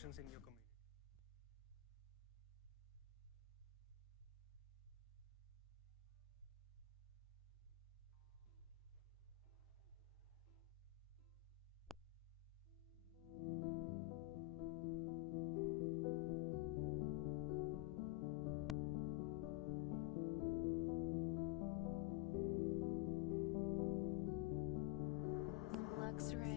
sessions in your community? Luxray.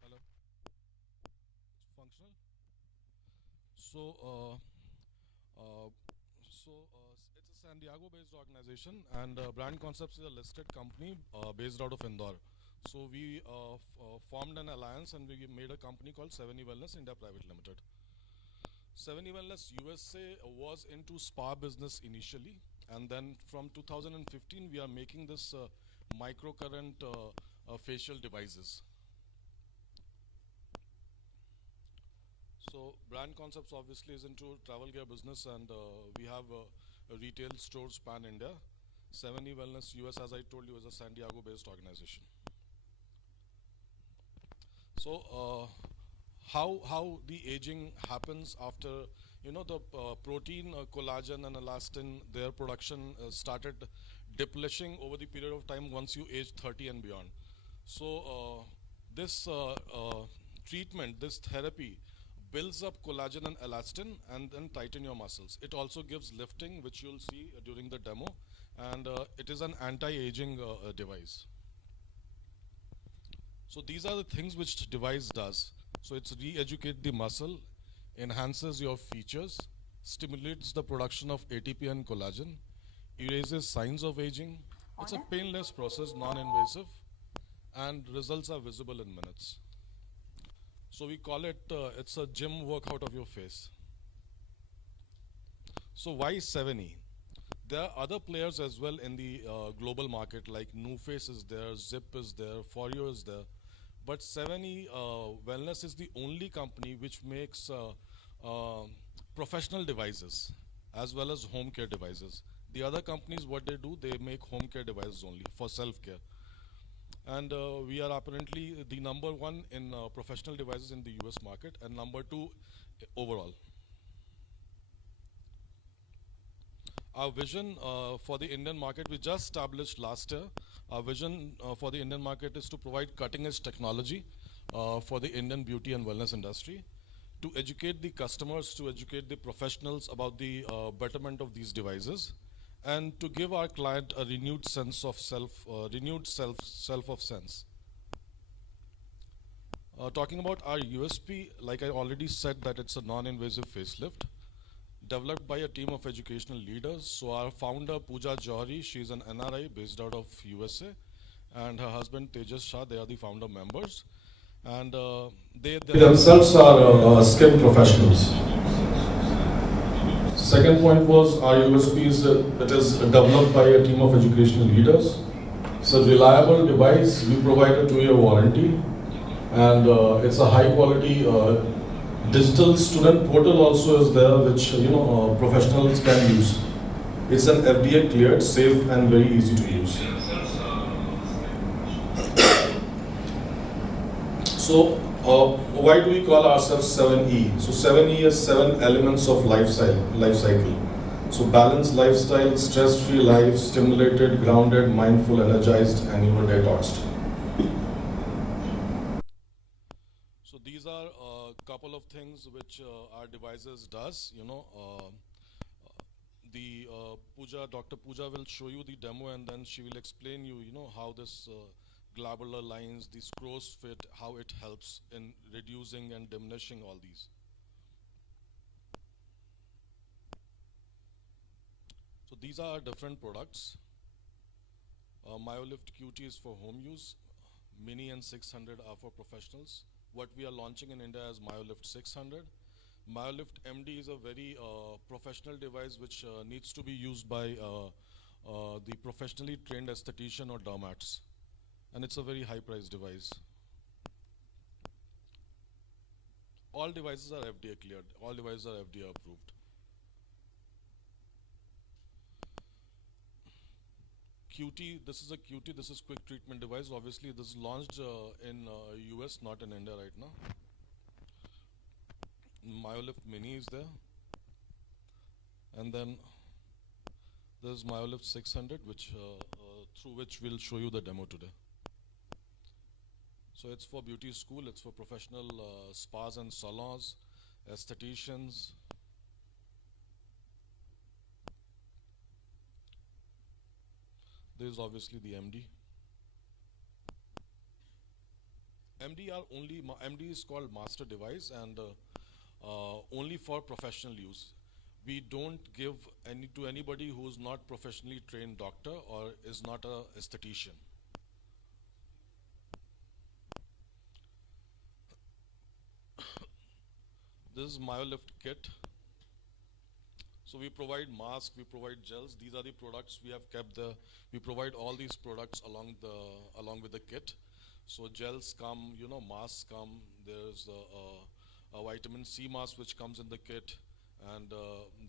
Hello, hello. It's functional. So, uh, it's a San Diego-based organization, and Brand Concepts is a listed company based out of Indore. So we formed an alliance, and we made a company called 70 Wellness India Private Limited. 70 Wellness USA was into spa business initially, and then from 2015 we are making this microcurrent facial devices. So Brand Concepts obviously is into travel gear business, and we have a retail stores pan India. 70 Wellness US, as I told you, is a San Diego-based organization. So how the aging happens after the protein, collagen, and elastin, their production started depleting over the period of time once you age 30 and beyond. So this treatment, this therapy builds up collagen and elastin and then tighten your muscles. It also gives lifting, which you'll see during the demo, and it is an anti-aging device. So these are the things which device does. So it's re-educate the muscle, enhances your features, stimulates the production of ATP and collagen, erases signs of aging. It's a painless process, non-invasive, and results are visible in minutes. So we call it, it's a gym workout of your face. So why 7E? There are other players as well in the global market, like NuFace is there, Zip is there, Forio is there. But 7E Wellness is the only company which makes professional devices as well as home care devices. The other companies, what they do, they make home care devices only for self-care. And we are apparently the number one in professional devices in the US market and number two overall. Our vision for the Indian market, we just established last year. Our vision for the Indian market is to provide cutting edge technology for the Indian beauty and wellness industry, to educate the customers, to educate the professionals about the betterment of these devices, and to give our client a renewed sense of self of sense. Talking about our USP, like I already said, that it's a non-invasive facelift developed by a team of educational leaders. So our founder Pooja Johari, she's an NRI based out of USA, and her husband Tejas Shah, they are the founder members, and they themselves are skilled professionals. Second point was our USP is it is developed by a team of educational leaders. It's a reliable device. We provide a 2-year warranty, and it's a high quality digital student portal also is there, which professionals can use. It's an FDA cleared, safe, and very easy to use. So why do we call ourselves 7E? So 7E is 7 elements of life cycle. So balanced lifestyle, stress-free life, stimulated, grounded, mindful, energized, and you are detoxed. So these are a couple of things which our devices does. Dr. Pooja will show you the demo, and then she will explain you how this globular lines, these screws fit, how it helps in reducing and diminishing all these. So these are our different products. Myolift QT is for home use. Mini and 600 are for professionals. what we are launching in India as Myolift 600. Myolift MD is a very professional device which needs to be used by the professionally trained esthetician or dermats. And it's a very high priced device. All devices are FDA cleared, all devices are FDA approved. QT, this is a QT, this is quick treatment device. Obviously, this is launched in US, not in India right now. Myolift Mini is there. And then there's Myolift 600, which through which we'll show you the demo today. So it's for beauty school, it's for professional spas and salons, estheticians. There's obviously the MD. MD is called master device and only for professional use. We don't give any to anybody who is not professionally trained doctor or is not a esthetician. This is Myolift kit. So we provide masks, we provide gels. These are the products we have kept the. We provide all these products along with the kit. So gels come, masks come. There's a vitamin C mask which comes in the kit, and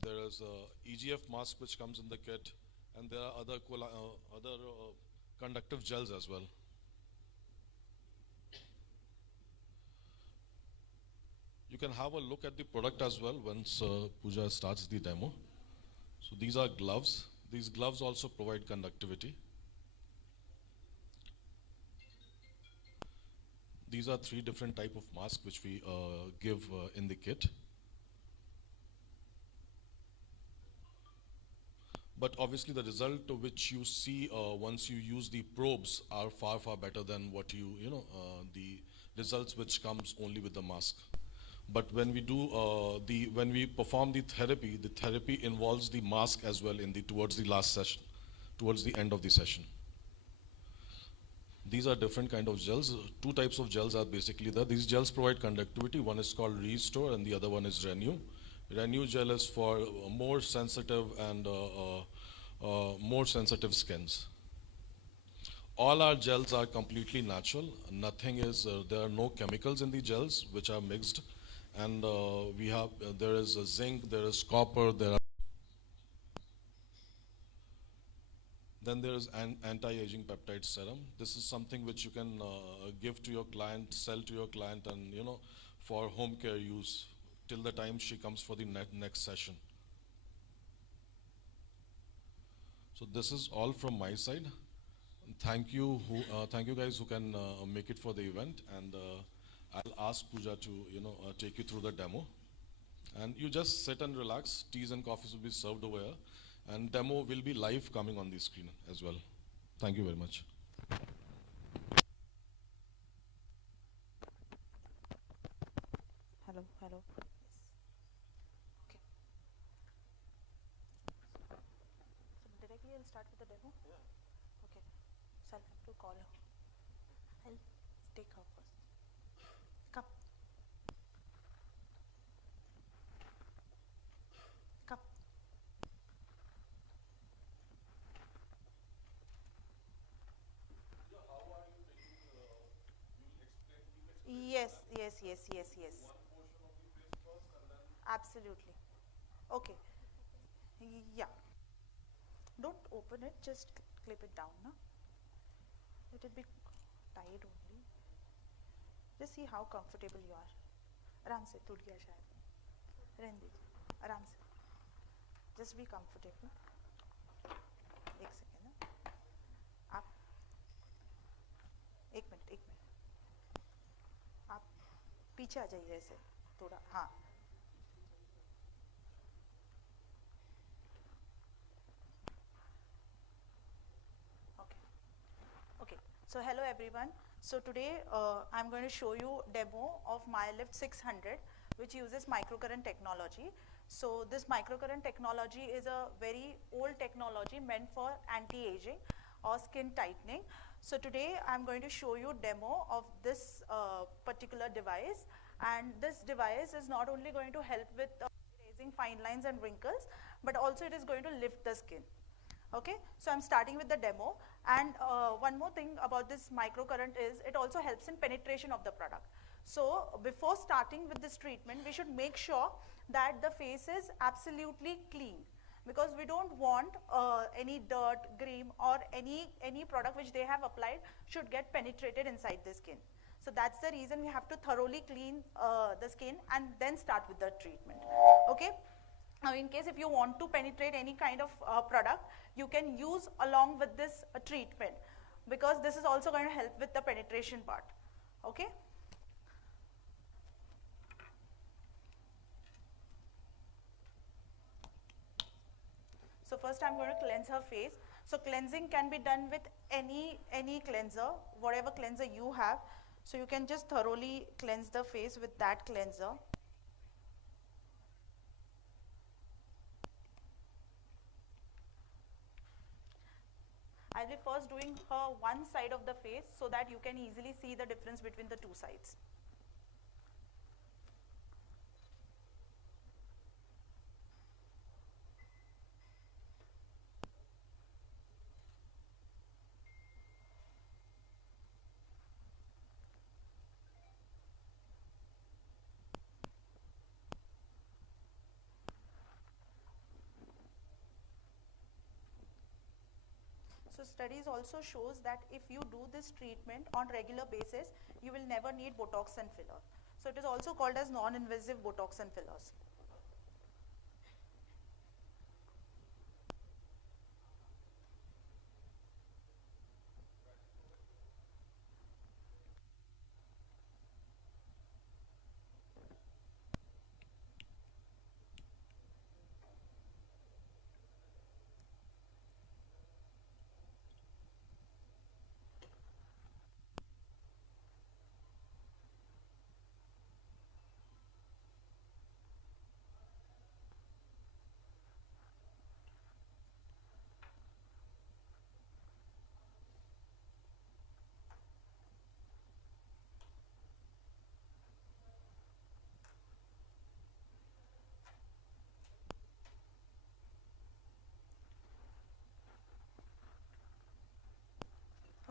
there is a EGF mask which comes in the kit, and there are other conductive gels as well. You can have a look at the product as well once Pooja starts the demo. So these are gloves. These gloves also provide conductivity. These are 3 different type of masks which we give in the kit. But obviously the result which you see once you use the probes are far better than what the results which comes only with the mask. But when we do when we perform the therapy involves the mask as well towards the last session, towards the end of the session. These are different kind of gels. 2 types of gels are basically there. These gels provide conductivity. One is called Restore and the other one is Renew. Renew gel is for more sensitive and more sensitive skins. All our gels are completely natural. Nothing is, there are no chemicals in the gels which are mixed. And we have, there is a zinc, there is copper, then there is an anti-aging peptide serum. This is something which you can give to your client, sell to your client, and for home care use till the time she comes for the next session. So this is all from my side. Thank you guys who can make it for the event, and I'll ask Pooja to take you through the demo. And you just sit and relax. Teas and coffees will be served over here, and demo will be live coming on the screen as well. Thank you very much. Hello. Yes. Okay. So directly I'll start with the demo. Yeah. Okay. So I'll have to call her. I'll take her first. Come. Come. Yes. Absolutely. Okay. Yeah. Don't open it, just clip it down, na? Let it be tied only. Just see how comfortable you are. आराम से टूट गया शायद. रहने दीजिए. आराम से. Just be comfortable. एक सेकेंड ना. आप एक मिनट आप पीछे आ जाइए ऐसे थोड़ा. हाँ. Okay. So hello everyone. So today I'm going to show you demo of Myolift 600, which uses microcurrent technology. So this microcurrent technology is a very old technology meant for anti-aging or skin tightening. So today I'm going to show you demo of this particular device, and this device is not only going to help with erasing fine lines and wrinkles, but also it is going to lift the skin. Okay, so I'm starting with the demo, and one more thing about this microcurrent is it also helps in penetration of the product. So before starting with this treatment, we should make sure that the face is absolutely clean, because we don't want any dirt, grime, or any product which they have applied should get penetrated inside the skin. So that's the reason we have to thoroughly clean the skin and then start with the treatment. Okay. Now, in case if you want to penetrate any kind of product, you can use along with this treatment, because this is also going to help with the penetration part. Okay. So first I'm going to cleanse her face. So cleansing can be done with any cleanser, whatever cleanser you have. So you can just thoroughly cleanse the face with that cleanser. I'll be first doing her one side of the face so that you can easily see the difference between the two sides. So studies also shows that if you do this treatment on regular basis, you will never need Botox and filler. So it is also called as non-invasive Botox and fillers.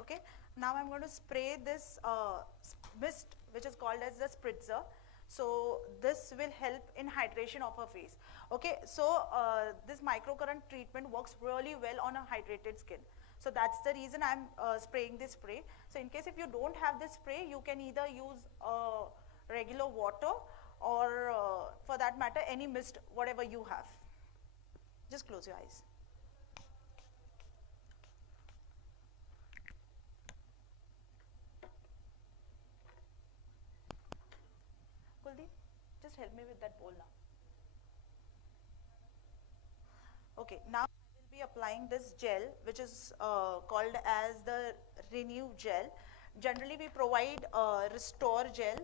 Okay, now I'm going to spray this mist, which is called as the spritzer. So this will help in hydration of her face. Okay, so this microcurrent treatment works really well on a hydrated skin. So that's the reason I'm spraying this spray. So in case if you don't have this spray, you can either use regular water, or for that matter any mist, whatever you have. Just close your eyes. Kuldeep, just help me with that bowl now. Okay, now I will be applying this gel, which is called as the Renew gel. Generally, we provide Restore gel,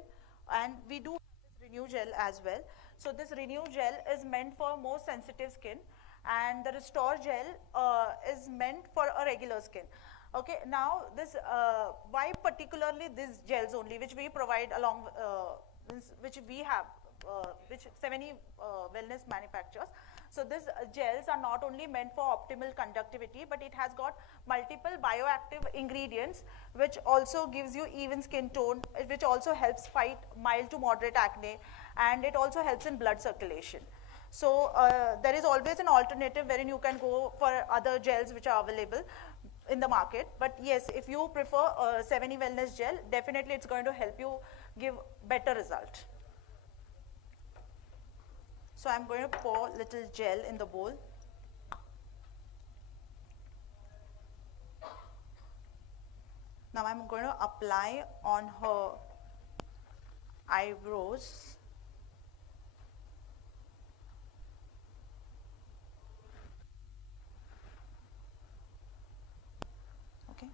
and we do have this Renew gel as well. So this Renew gel is meant for more sensitive skin, and the Restore gel is meant for a regular skin. Okay, now this why particularly these gels only, which we provide along, which we have, which 70 wellness manufacturers. So these gels are not only meant for optimal conductivity, but it has got multiple bioactive ingredients, which also gives you even skin tone, which also helps fight mild to moderate acne, and it also helps in blood circulation. So there is always an alternative wherein you can go for other gels which are available in the market. But yes, if you prefer 70 wellness gel, definitely it's going to help you give better result. So I'm going to pour little gel in the bowl. Now I'm going to apply on her eyebrows. Okay.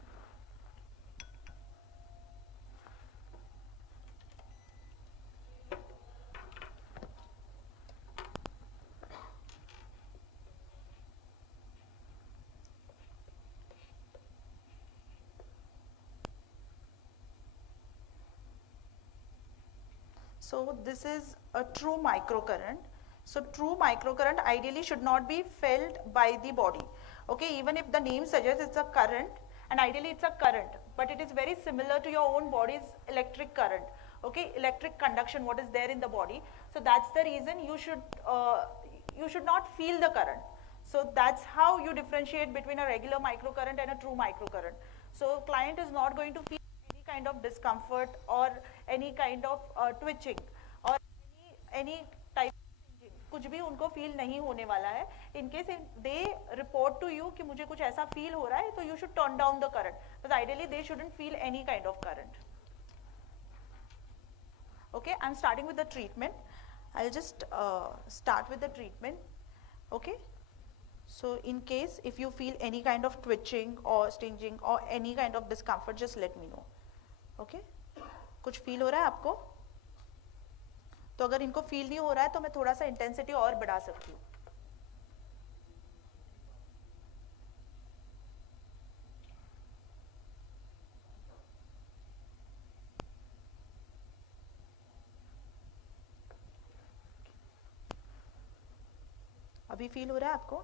So this is a true microcurrent. So true microcurrent ideally should not be felt by the body. Okay, even if the name suggests it's a current, and ideally it's a current, but it is very similar to your own body's electric current. Okay, electric conduction, what is there in the body. So that's the reason you should not feel the current. So that's how you differentiate between a regular microcurrent and a true microcurrent. So client is not going to feel any kind of discomfort or any kind of twitching or any type of changing, कुछ भी उनको feel नहीं होने वाला है. In case if they report to you कि मुझे कुछ ऐसा फील हो रहा है, तो you should turn down the current, because ideally they shouldn't feel any kind of current. Okay, I'm starting with the treatment. I'll just start with the treatment. Okay, so in case if you feel any kind of twitching or stinging or any kind of discomfort, just let me know. Okay, कुछ feel हो रहा है आपको? तो अगर इनको feel नहीं हो रहा है तो मैं थोड़ा सा इंटेंसिटी और बढ़ा सकती हूँ. अभी फील हो रहा है आपको?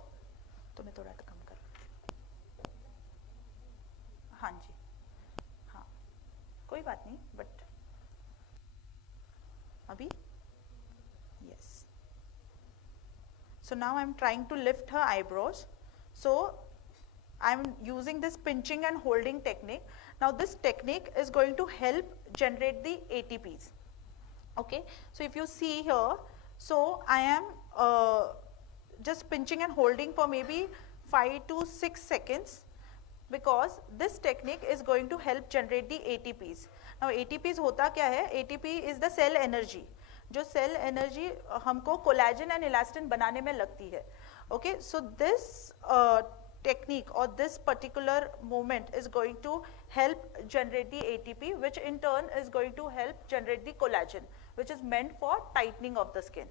तो मैं थोड़ा कम कर. हाँ जी, हाँ कोई बात नहीं, बट अभी yes. So now I'm trying to lift her eyebrows. So I'm using this pinching and holding technique. Now this technique is going to help generate the ATPs. Okay, so if you see here, so I am just pinching and holding for maybe 5 to 6 seconds, because this technique is going to help generate the ATPs. Now ATPs होता क्या है? ATP is the cell energy. जो cell energy हमको collagen and elastin बनाने में लगती है. Okay, so this technique or this particular movement is going to help generate the ATP, which in turn is going to help generate the collagen, which is meant for tightening of the skin.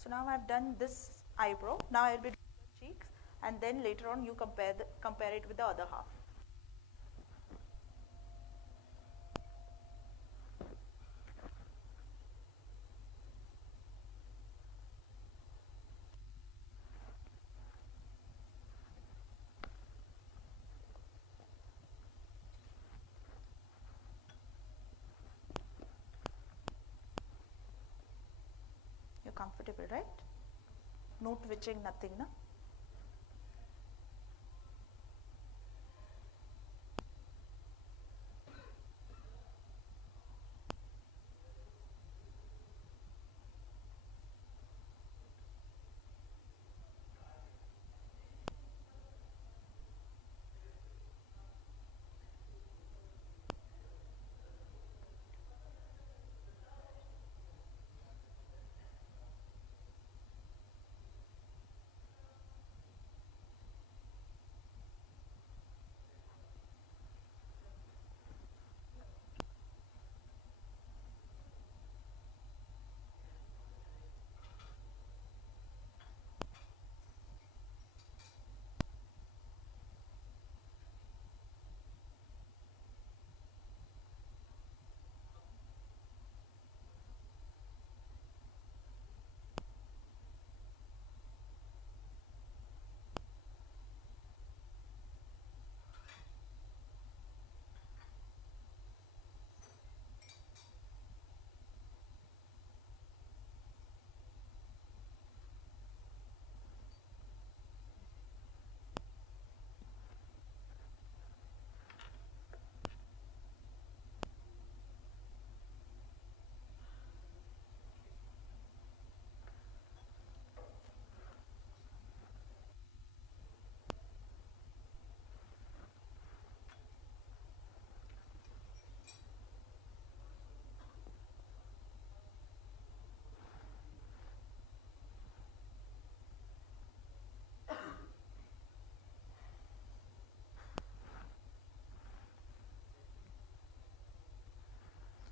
So now I've done this eyebrow. Now I'll be doing the cheeks, and then later on you compare it with the other half. You're comfortable, right? No twitching, nothing, na?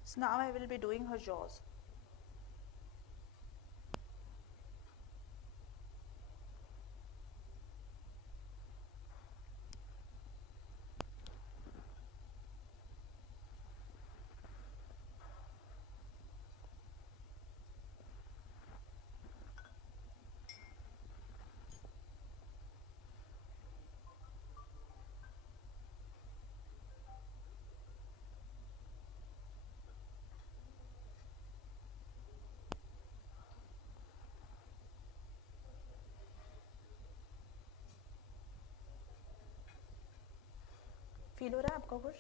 So now I will be doing her jaws. Feel हो रहा है आपको कुछ?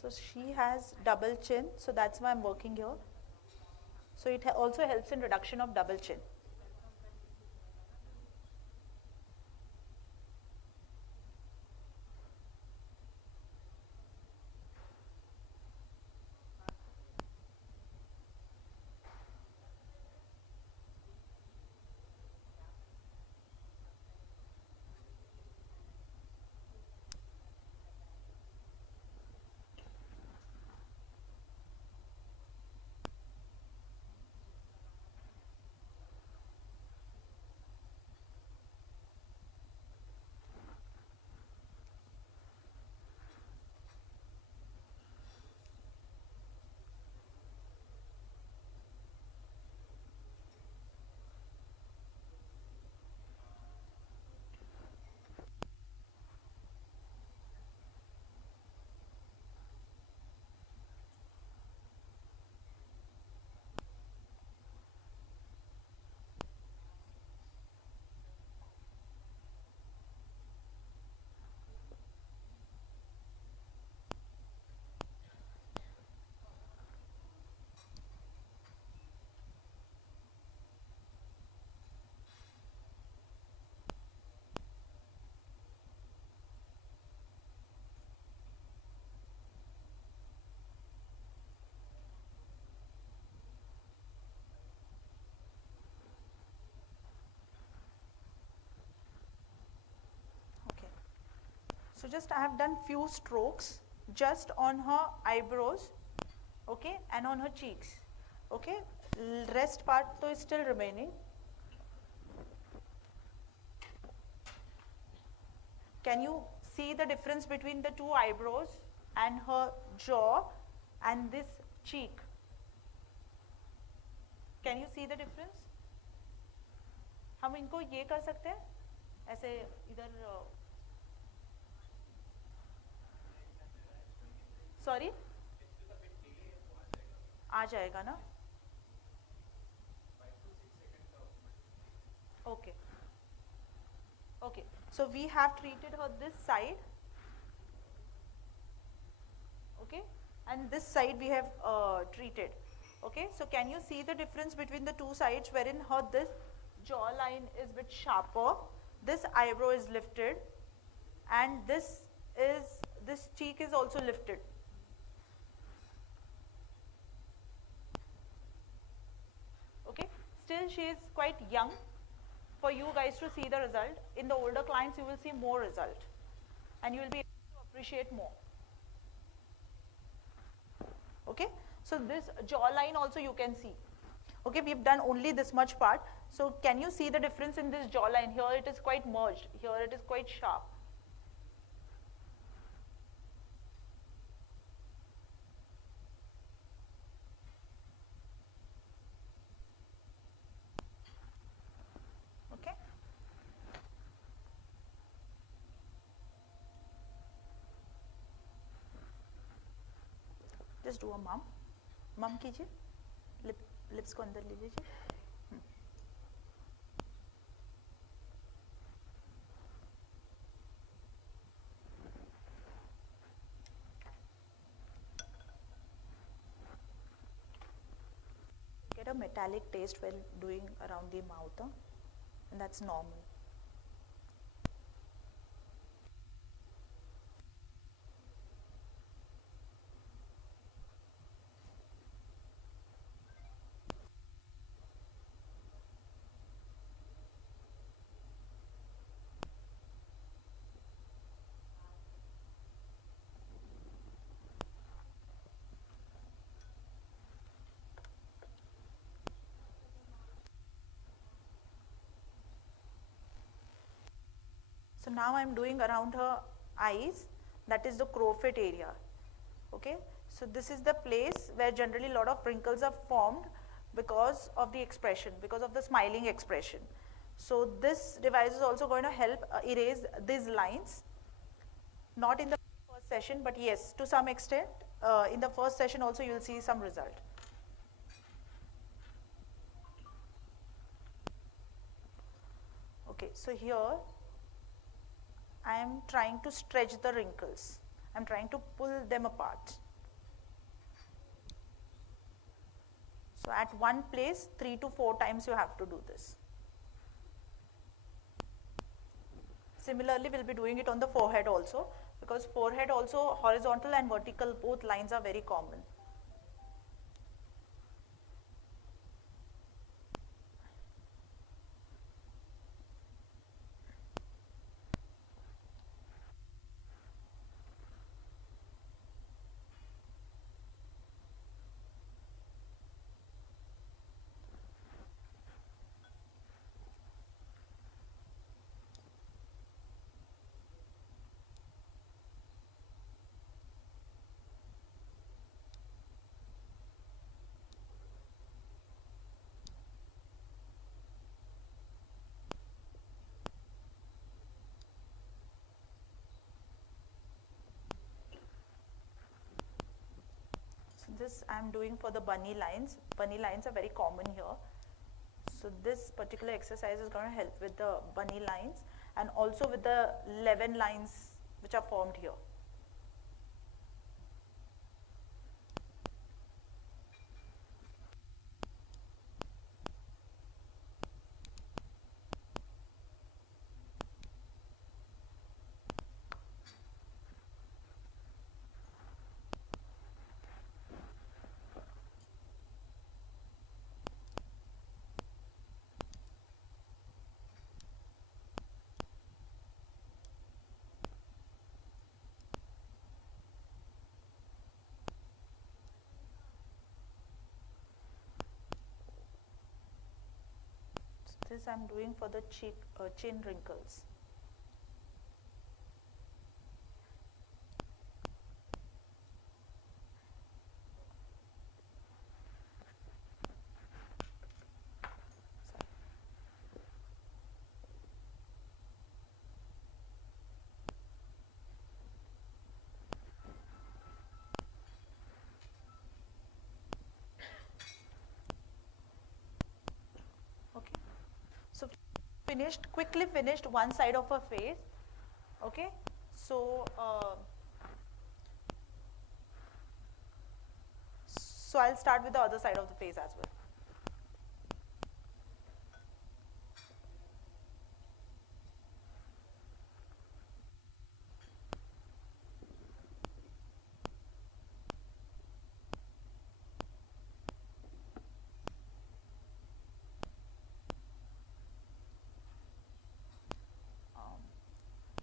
So she has double chin, so that's why I'm working here. So it also helps in reduction of double chin. Okay. So just I have done few strokes just on her eyebrows, okay, and on her cheeks, okay. Rest part though is still remaining. Can you see the difference between the two eyebrows and her jaw and this cheek? Can you see the difference? हम इनको ये कर सकते हैं ऐसे इधर sorry आ जाएगा ना okay okay, so we have treated her this side, okay, and this side we have treated, okay. So can you see the difference between the two sides wherein her this jawline is bit sharper, this eyebrow is lifted, and this cheek is also lifted. Okay, still she is quite young for you guys to see the result. In the older clients you will see more result and you will be able to appreciate more. Okay, so this jawline also you can see. Okay, we've done only this much part. So can you see the difference in this jawline? Here it is quite merged, here it is quite sharp. Okay. Just do a mum कीजिए, lips को अंदर ले लीजिए. Get a metallic taste while doing around the mouth, and that's normal. So now I'm doing around her eyes, that is the crowfoot area. Okay, so this is the place where generally a lot of wrinkles are formed because of the expression, because of the smiling expression. So this device is also going to help erase these lines, not in the first session, but yes, to some extent, in the first session also you will see some result. Okay, so here I am trying to stretch the wrinkles. I am trying to pull them apart. So at one place, 3 to 4 times you have to do this. Similarly, we'll be doing it on the forehead also, because forehead also horizontal and vertical, both lines are very common. So this I am doing for the bunny lines. Bunny lines are very common here. So this particular exercise is going to help with the bunny lines and also with the 11 lines which are formed here. So this I am doing for the chin wrinkles. Okay. So quickly finished one side of her face. Okay. So I'll start with the other side of the face as well.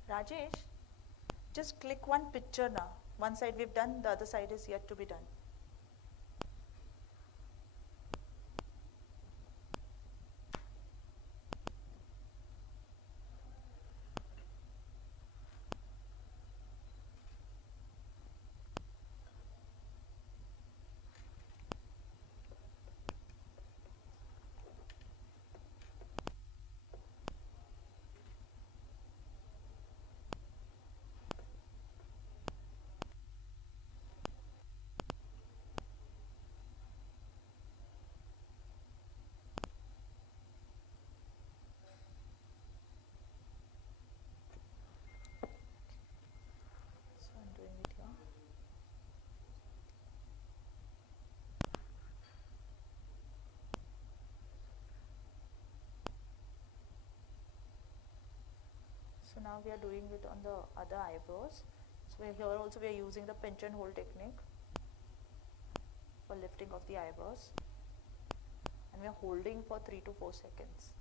Rajesh, just click one picture now. One side we've done, the other side is yet to be done. So I'm doing it here. So now we are doing it on the other eyebrows. So here also we are using the pinch and hold technique for lifting of the eyebrows, and we are holding for 3 to 4 seconds.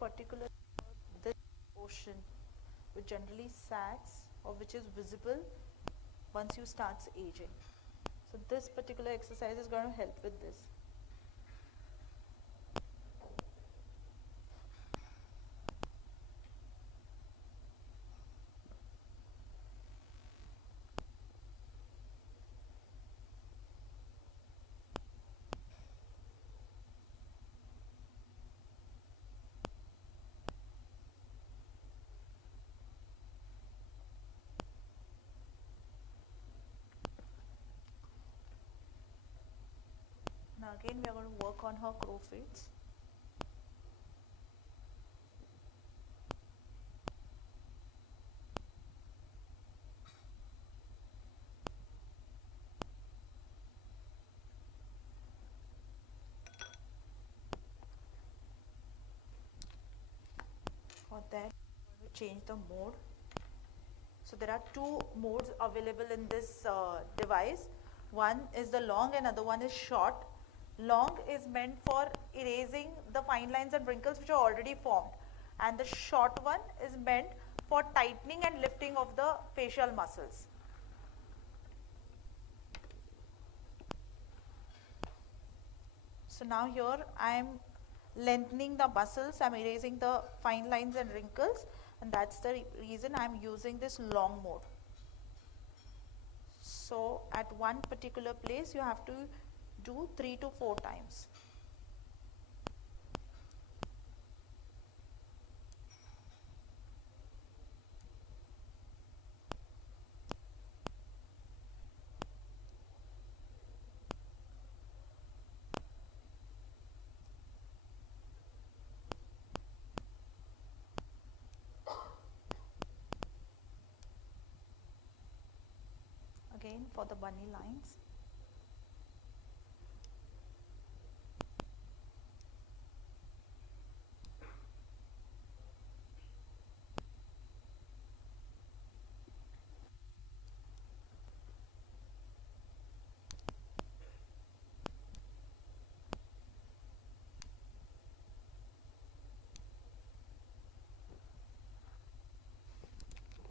particularly this portion, which generally sags or which is visible once you start aging. So this particular exercise is going to help with this. Now again we are going to work on her crow fades. For that, I'm going to change the mode. So there are two modes available in this device. One is the long and other one is short. Long is meant for erasing the fine lines and wrinkles which are already formed, and the short one is meant for tightening and lifting of the facial muscles. So now here I am lengthening the muscles, I am erasing the fine lines and wrinkles, and that's the reason I am using this long mode. So at one particular place you have to do 3 to 4 times. Again for the bunny lines.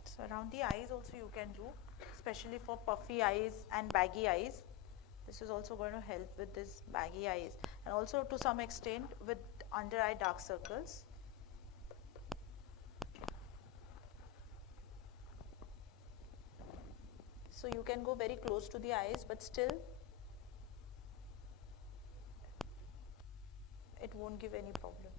So around the eyes also you can do, especially for puffy eyes and baggy eyes. This is also going to help with this baggy eyes, and also to some extent with under eye dark circles. So you can go very close to the eyes, but still it won't give any problem.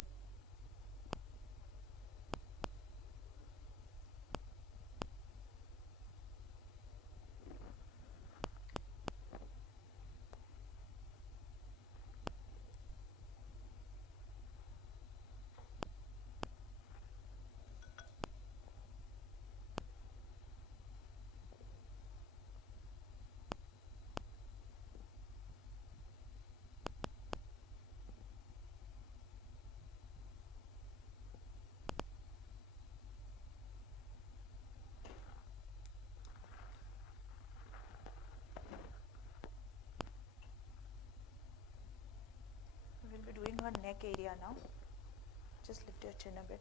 We'll be doing her neck area now. Just lift your chin a bit.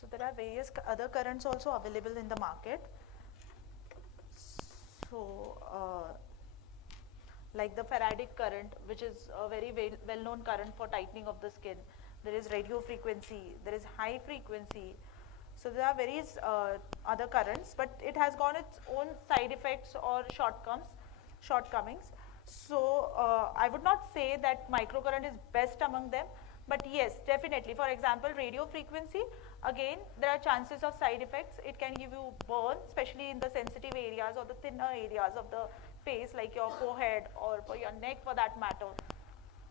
So there are various other currents also available in the market. So like the Faradic current, which is a very well-known current for tightening of the skin. There is radio frequency, there is high frequency. So there are various other currents, but it has got its own side effects or shortcomings. So I would not say that microcurrent is best among them, but yes, definitely. For example, radio frequency, again, there are chances of side effects. It can give you burn, especially in the sensitive areas or the thinner areas of the face, like your forehead or for your neck for that matter.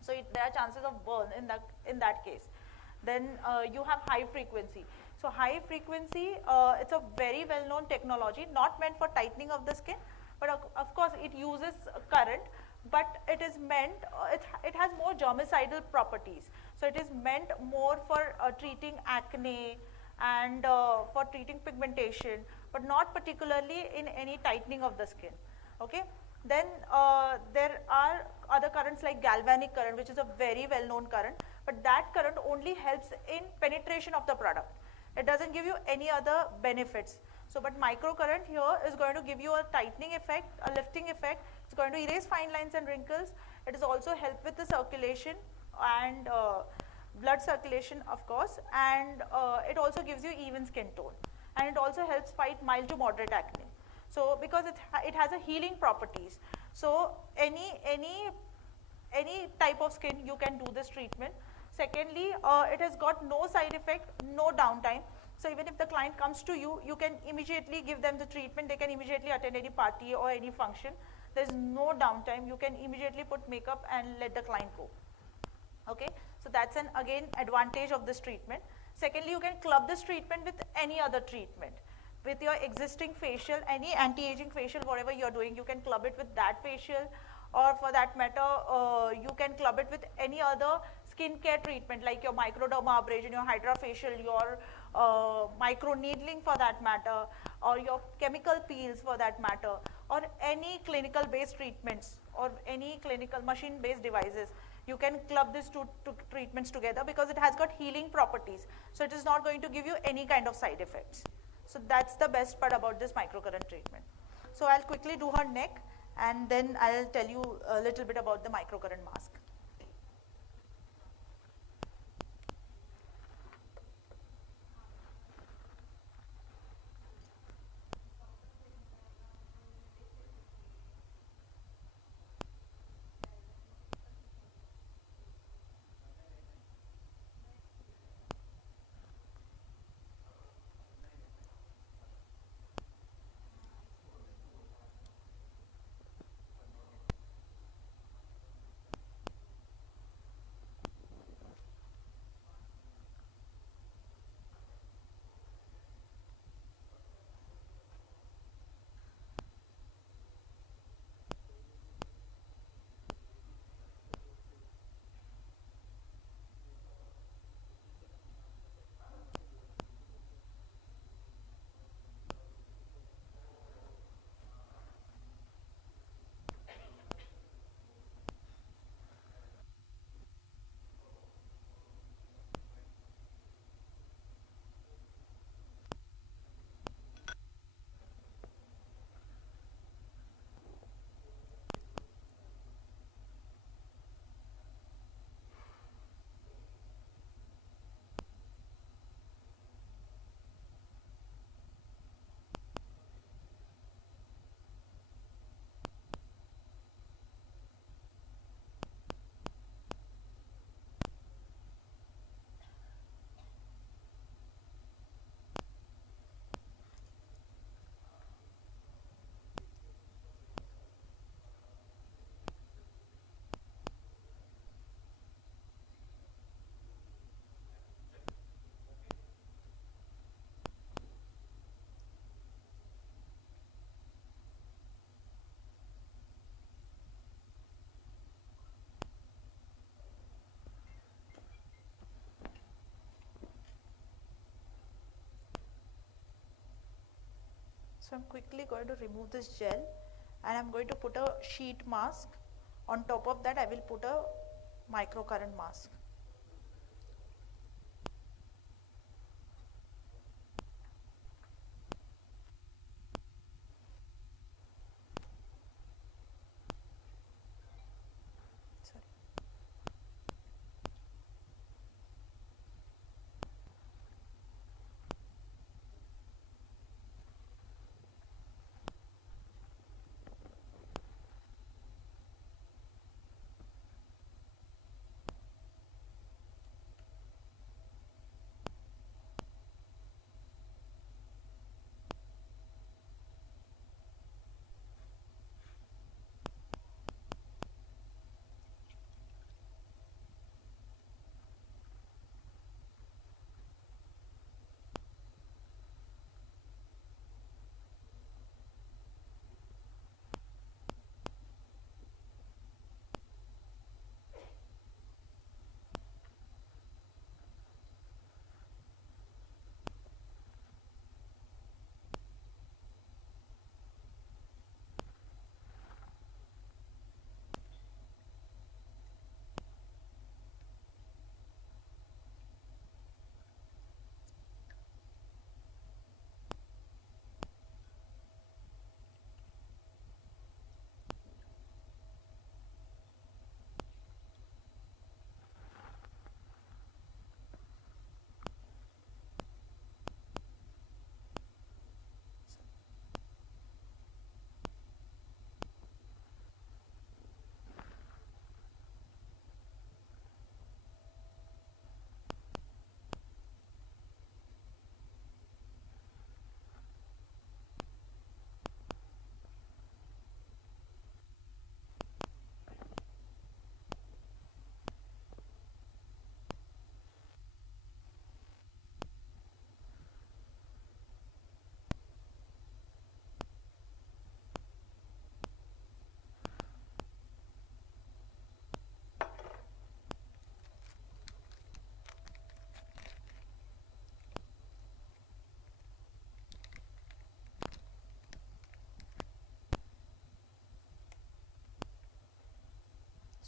So there are chances of burn in that case. Then you have high frequency. So high frequency, it's a very well-known technology, not meant for tightening of the skin, but of course it uses current, but it is meant, it has more germicidal properties. So it is meant more for treating acne and for treating pigmentation, but not particularly in any tightening of the skin. Okay. Then there are other currents like galvanic current, which is a very well known current, but that current only helps in penetration of the product. It doesn't give you any other benefits. So but microcurrent here is going to give you a tightening effect, a lifting effect. It's going to erase fine lines and wrinkles. It is also help with the circulation and blood circulation, of course, and it also gives you even skin tone, and it also helps fight mild to moderate acne. So because it has a healing properties, so any type of skin you can do this treatment. Secondly, it has got no side effect, no downtime. So even if the client comes to you, you can immediately give them the treatment. They can immediately attend any party or any function. There is no downtime. You can immediately put makeup and let the client go. Okay, so that's an again advantage of this treatment. Secondly, you can club this treatment with any other treatment. With your existing facial, any anti-aging facial, whatever you're doing, you can club it with that facial, or for that matter, you can club it with any other skincare treatment like your microderma abrasion, your hydrofacial, your micro needling for that matter, or your chemical peels for that matter, or any clinical based treatments or any clinical machine based devices. You can club these two treatments together because it has got healing properties. So it is not going to give you any kind of side effects. So that's the best part about this microcurrent treatment. So I'll quickly do her neck and then I'll tell you a little bit about the microcurrent mask. So I'm quickly going to remove this gel and I'm going to put a sheet mask. On top of that I will put a microcurrent mask. Sorry.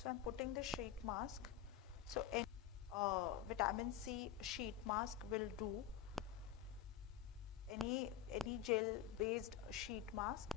So I'm putting the sheet mask. So any vitamin C sheet mask will do. Any gel based sheet mask.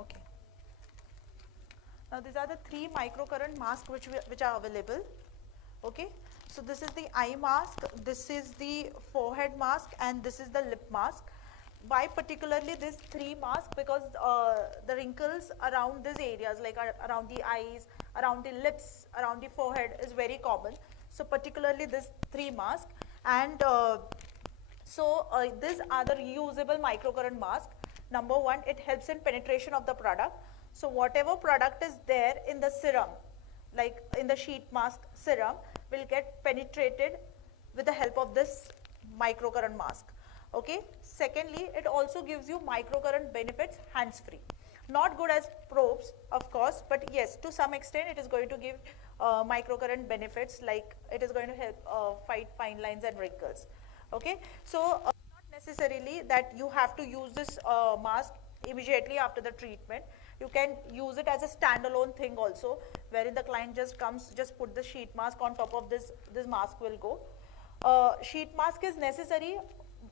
Okay. Now these are the 3 microcurrent masks which are available. Okay. So this is the eye mask, this is the forehead mask, and this is the lip mask. Why particularly these 3 masks? Because the wrinkles around these areas, like around the eyes, around the lips, around the forehead, is very common. So particularly these 3 masks, and these are the reusable microcurrent mask. Number one, it helps in penetration of the product. So whatever product is there in the serum, like in the sheet mask serum, will get penetrated with the help of this microcurrent mask. Okay. Secondly, it also gives you microcurrent benefits hands-free. Not good as probes, of course, but yes, to some extent it is going to give microcurrent benefits, like it is going to help fight fine lines and wrinkles. Okay. So not necessarily that you have to use this mask immediately after the treatment. You can use it as a standalone thing also, wherein the client just comes, just put the sheet mask on top of this mask will go. Sheet mask is necessary,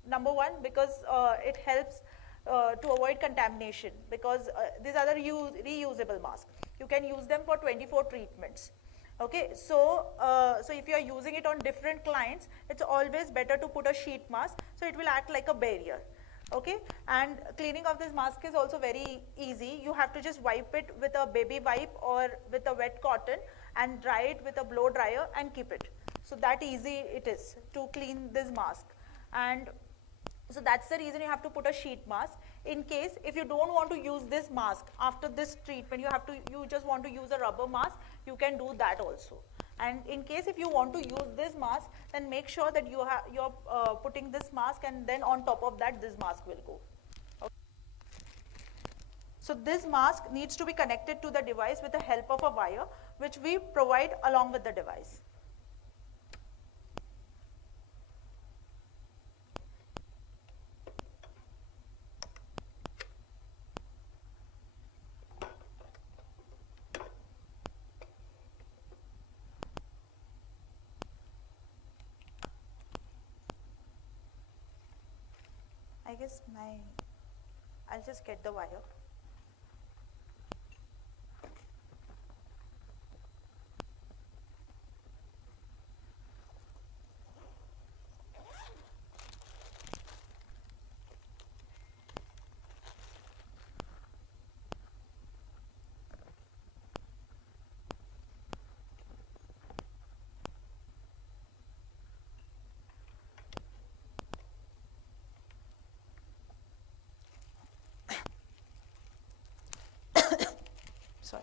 number one, because it helps to avoid contamination, because these are the reusable masks. You can use them for 24 treatments. Okay, so so if you are using it on different clients, it's always better to put a sheet mask, so it will act like a barrier. Okay, and cleaning of this mask is also very easy. You have to just wipe it with a baby wipe or with a wet cotton and dry it with a blow dryer and keep it. So that easy it is to clean this mask. And so that's the reason you have to put a sheet mask. In case if you don't want to use this mask after this treatment, you just want to use a rubber mask, you can do that also. And in case if you want to use this mask, then make sure that you're putting this mask, and then on top of that this mask will go. Okay. So this mask needs to be connected to the device with the help of a wire, which we provide along with the device. I guess I'll just get the wire. Sorry.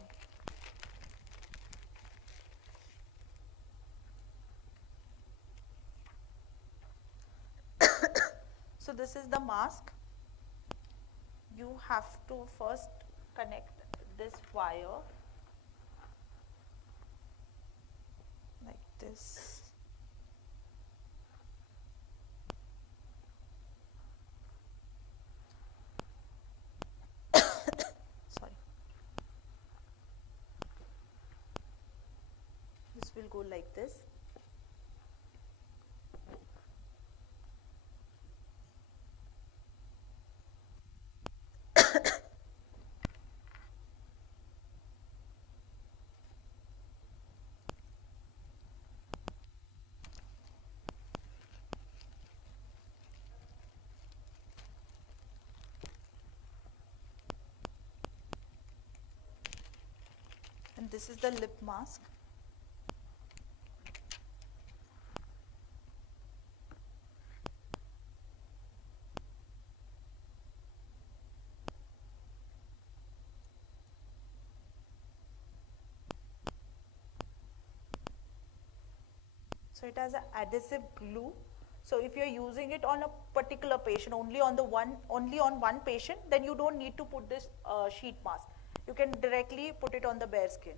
So this is the mask. You have to first connect this wire like this. Sorry. This will go like this. And this is the lip mask. So it has an adhesive glue. So if you're using it on a particular patient, only on one patient, then you don't need to put this sheet mask. You can directly put it on the bare skin.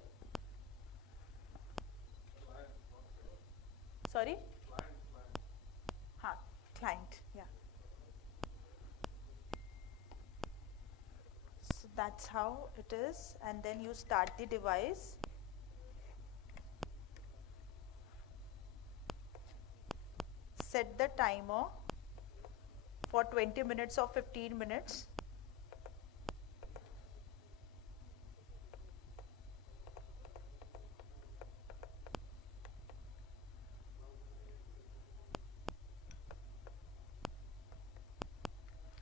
Sorry? Client, yeah. So that's how it is, and then you start the device. Set the timer for 20 minutes or 15 minutes.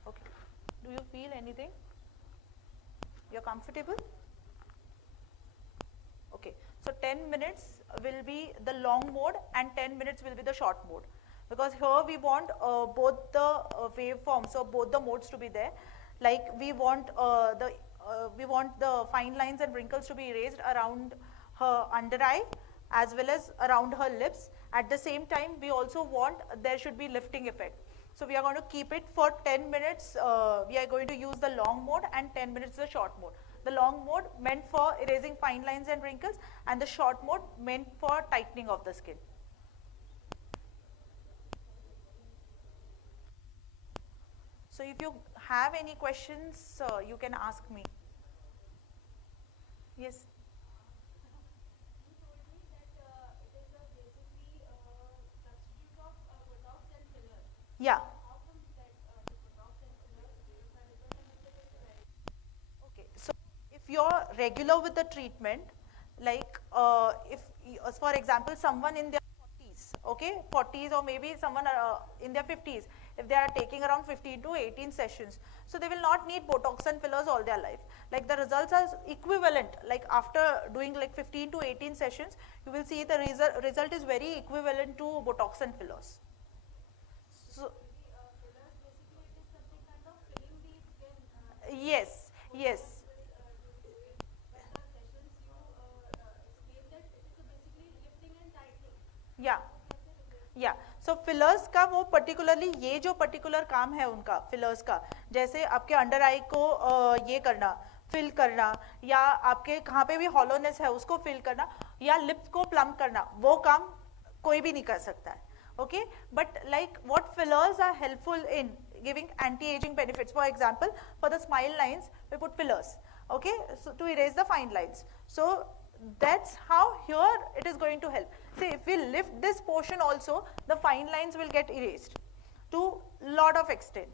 Okay. Do you feel anything? You're comfortable? Okay. So 10 minutes will be the long mode and 10 minutes will be the short mode. Because here we want both the waveforms, so both the modes to be there. Like we want the fine lines and wrinkles to be erased around her under eye as well as around her lips. At the same time, we also want there should be lifting effect. So we are going to keep it for 10 minutes. We are going to use the long mode and 10 minutes the short mode. The long mode meant for erasing fine lines and wrinkles, and the short mode meant for tightening of the skin. So if you have any questions, you can ask me. Yes. You told me that it is a basically substitute of Botox and filler. Yeah. How come that the Botox and filler if I because I must have very Okay. So if you're regular with the treatment, like if for example someone in their 40s, okay, 40s or maybe someone in their 50s, if they are taking around 15 to 18 sessions, so they will not need Botox and fillers all their life. Like the results are equivalent. Like after doing like 15 to 18 sessions, you will see the result is very equivalent to Botox and fillers. So fillers basically it is something kind of filling the skin. yes, yes. But the sessions you explain that it is basically lifting and tightening. Yeah. या सो fillers का वो particularly ये जो particular काम है उनका fillers का, जैसे आपके अंडर आई को ये करना, फिल करना, या आपके कहाँ पे भी हॉलोनेस है उसको फिल करना, या लिप्स को प्लम करना, वो काम कोई भी नहीं कर सकता है. Okay, but like what fillers are helpful in giving anti-aging benefits. For example, for the smile lines, we put fillers, okay, so to erase the fine lines. So that's how here it is going to help. See, if we lift this portion also, the fine lines will get erased to lot extent.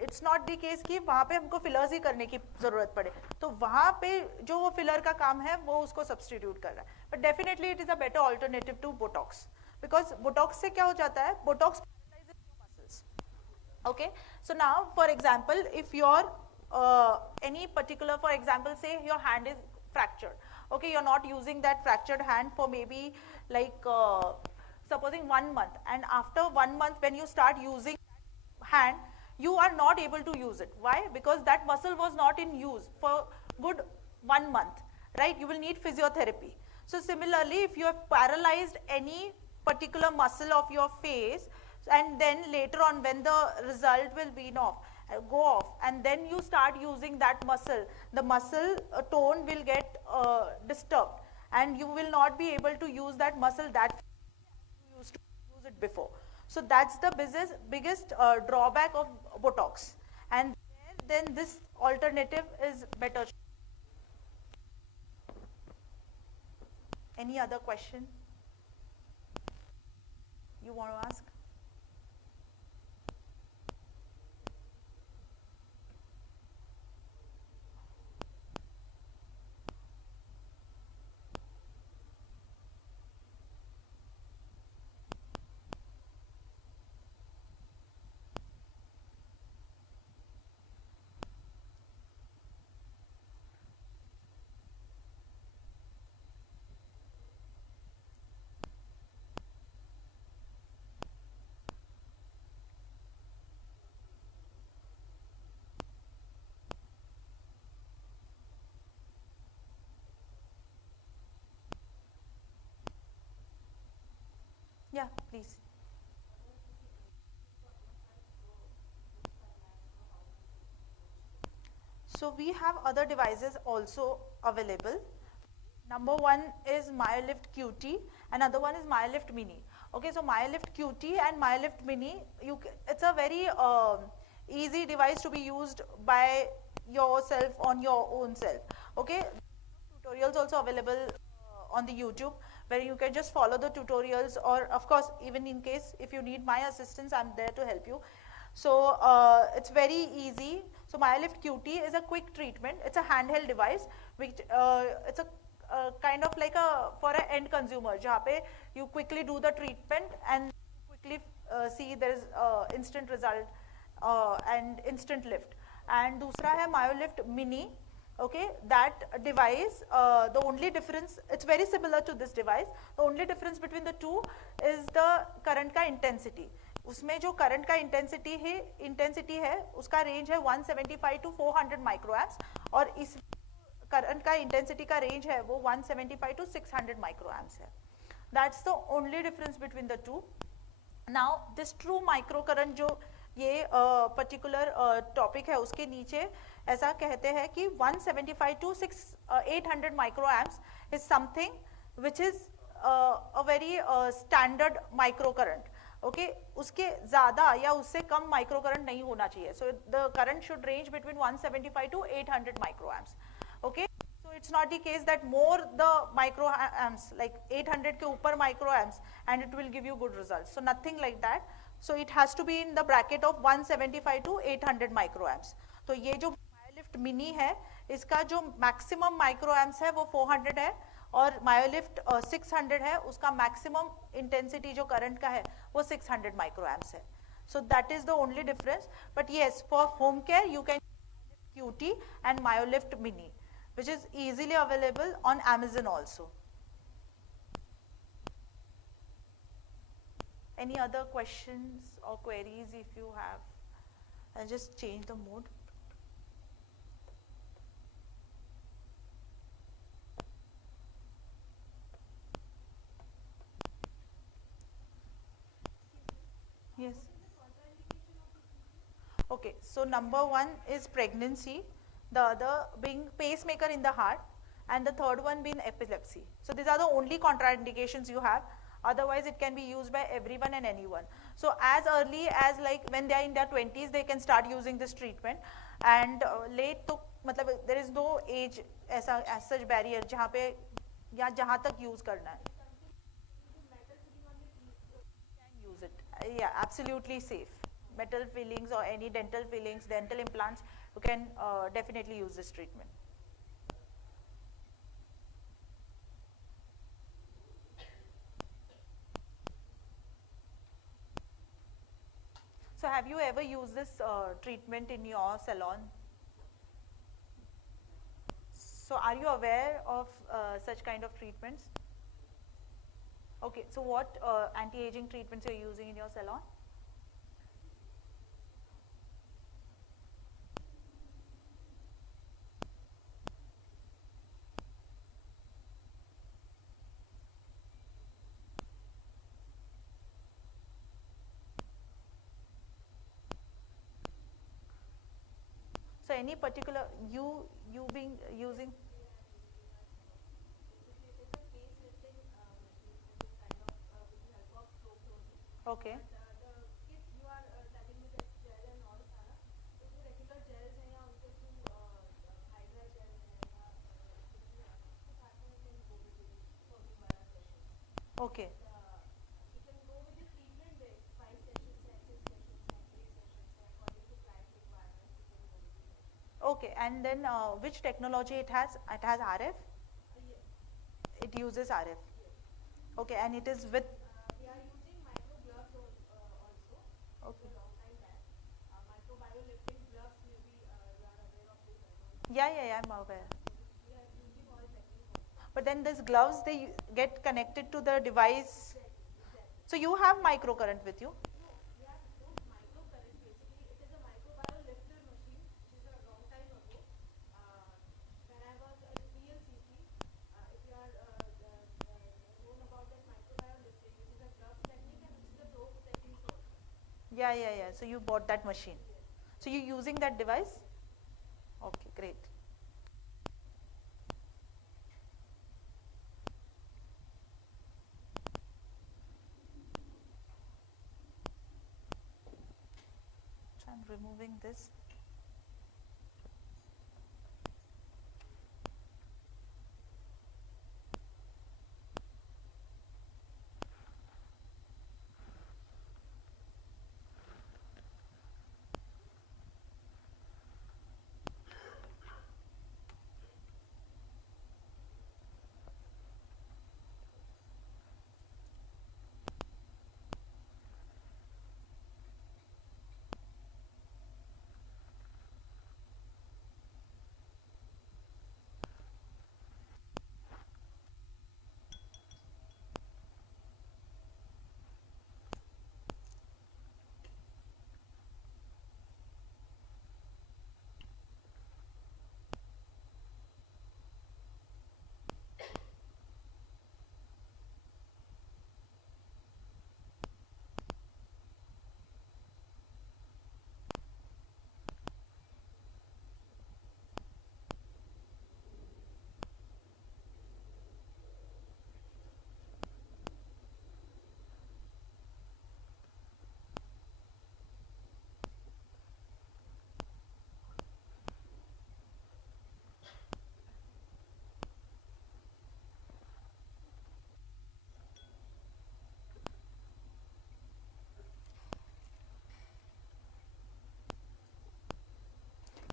It's not the case कि वहाँ पे हमको fillers ही करने की जरूरत पड़े, तो वहाँ पे जो वो filler का काम है वो उसको substitute कर रहा है. But definitely it is a better alternative to Botox, because Botox से क्या हो जाता है, Botox paralyzes your muscles. Okay, so now for example, if your any particular, for example, say your hand is fractured, okay, you're not using that fractured hand for maybe like supposing 1 month, and after 1 month when you start using hand, you are not able to use it. Why? Because that muscle was not in use for good 1 month, right? You will need physiotherapy. So similarly, if you have paralyzed any particular muscle of your face, and then later on when the result will go off, and then you start using that muscle, the muscle tone will get disturbed, and you will not be able to use that muscle that you used to use it before. So that's the biggest drawback of Botox, and then this alternative is better. Any other question you want to ask? please. So we have other devices also available. Number one is Myolift QT, another one is Myolift Mini. Okay, so Myolift QT and Myolift Mini, it's a very easy device to be used by yourself on your own self. Okay, tutorials also available on the YouTube where you can just follow the tutorials, or of course even in case if you need my assistance, I'm there to help you. So it's very easy. So Myolift QT is a quick treatment. It's a handheld device which it's a kind of like a for an end consumer जहाँ पे you quickly do the treatment and quickly see there is instant result and instant lift. And दूसरा है Myolift Mini. Okay, that device, the only difference, it's very similar to this device. The only difference between the two is the current का intensity. उसमें जो current का intensity है उसका range है 175 to 400 माइक्रोएम्प्स, और इस करंट का इंटेंसिटी का रेंज है वो 175 to 600 माइक्रोएम्प्स है. That's the only difference between the two. Now this true micro current जो ये पर्टिकुलर टॉपिक है उसके नीचे ऐसा कहते हैं कि 175 to 800 microamps is something which is a very standard micro current. Okay, उसके ज़्यादा या उससे कम माइक्रो करंट नहीं होना चाहिए. So the current should range between 175 to 800 microamps. Okay, so it's not the case that more the microamps, like 800 के ऊपर microamps and it will give you good results. So nothing like that. So it has to be in the bracket of 175 to 800 microamps. तो ये जो Myolift Mini है इसका जो maximum microamps है वो 400 है, और Myolift 600 है, उसका maximum intensity जो current का है वो 600 microamps है. So that is the only difference. But yes, for home care you can QT and Myolift Mini, which is easily available on Amazon also. Any other questions or queries if you have? I'll just change the mode. Yes. Okay, so number one is pregnancy, the other being pacemaker in the heart, and the third one being epilepsy. So these are the only contraindications you have. Otherwise it can be used by everyone and anyone. So as early as like when they are in their 20s they can start using this treatment, and late to मतलब there is no age ऐसा as such barrier जहाँ पे या जहाँ तक use करना है. Can use it. Yeah, absolutely safe. Metal fillings or any dental fillings, dental implants, you can definitely use this treatment. So have you ever used this treatment in your salon? So are you aware of such kind of treatments? Okay, so what anti-aging treatments you're using in your salon? So any particular you being using? Okay. Okay. Okay, and then which technology it has? It has RF? It uses RF. Okay, and it is with. We are using micro gloves also. Okay. A long time back. Micro biolifting gloves, maybe you are aware of this. Yeah, I'm aware. We are using all techniques. But then these gloves, they get connected to the device. Exactly. So you have microcurrent with you? No, we are not microcurrent. Basically, it is a micro biolifter machine, which is a long time ago. When I was at PLCC, if you are known about that micro biolifting, which is a glove technique and it's Yeah. So you bought that machine. So you're using that device? Okay, great. So I'm removing this.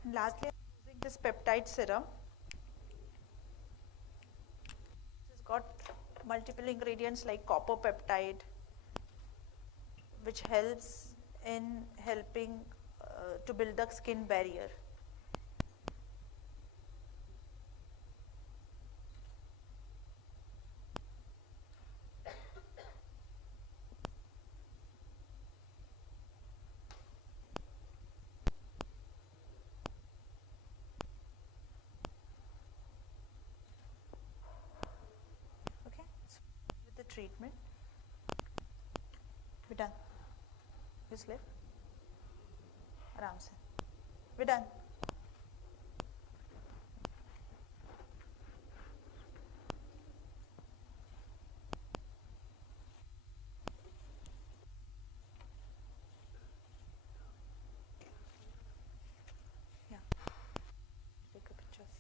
And lastly, I'm using this peptide serum. It's got multiple ingredients like copper peptide, which helps in helping to build the skin barrier. Okay, so with the treatment, we're done. You sleep? आराम से. We're done. Yeah. Take a pictures.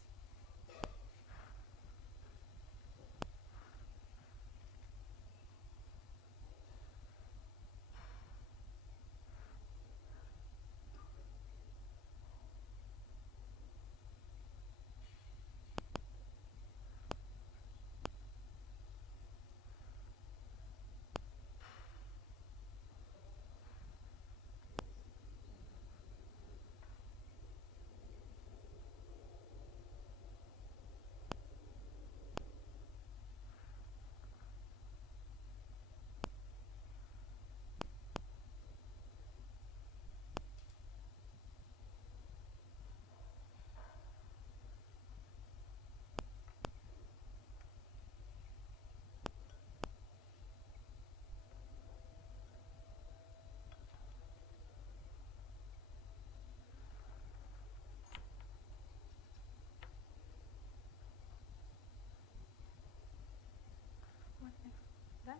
What next? Done?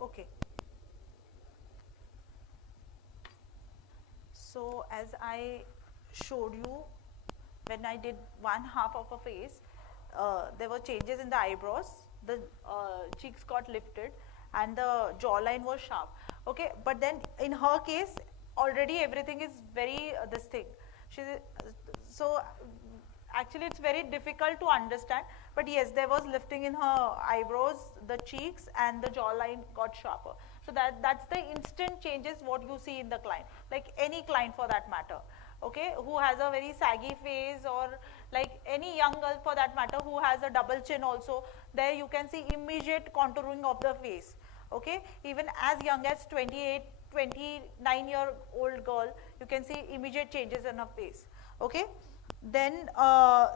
Okay. So as I showed you, when I did one half of a face, there were changes in the eyebrows, the cheeks got lifted, and the jawline was sharp. Okay, but then in her case, already everything is very this thing. She so actually it's very difficult to understand. But yes, there was lifting in her eyebrows, the cheeks, and the jawline got sharper. So that's the instant changes what you see in the client, like any client for that matter. Okay, who has a very saggy face, or like any young girl for that matter who has a double chin also, there you can see immediate contouring of the face. Okay, even as young as 28 29-year-old girl, you can see immediate changes in her face. Okay, then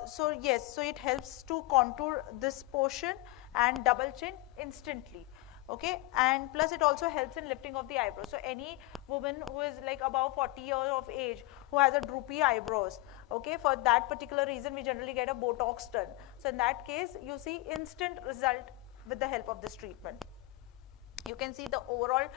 so yes, so it helps to contour this portion and double chin instantly. Okay, and plus it also helps in lifting of the eyebrows. So any woman who is like above 40 years of age who has a droopy eyebrows, okay, for that particular reason we generally get a Botox done. So in that case you see instant result with the help of this treatment. You can see the overall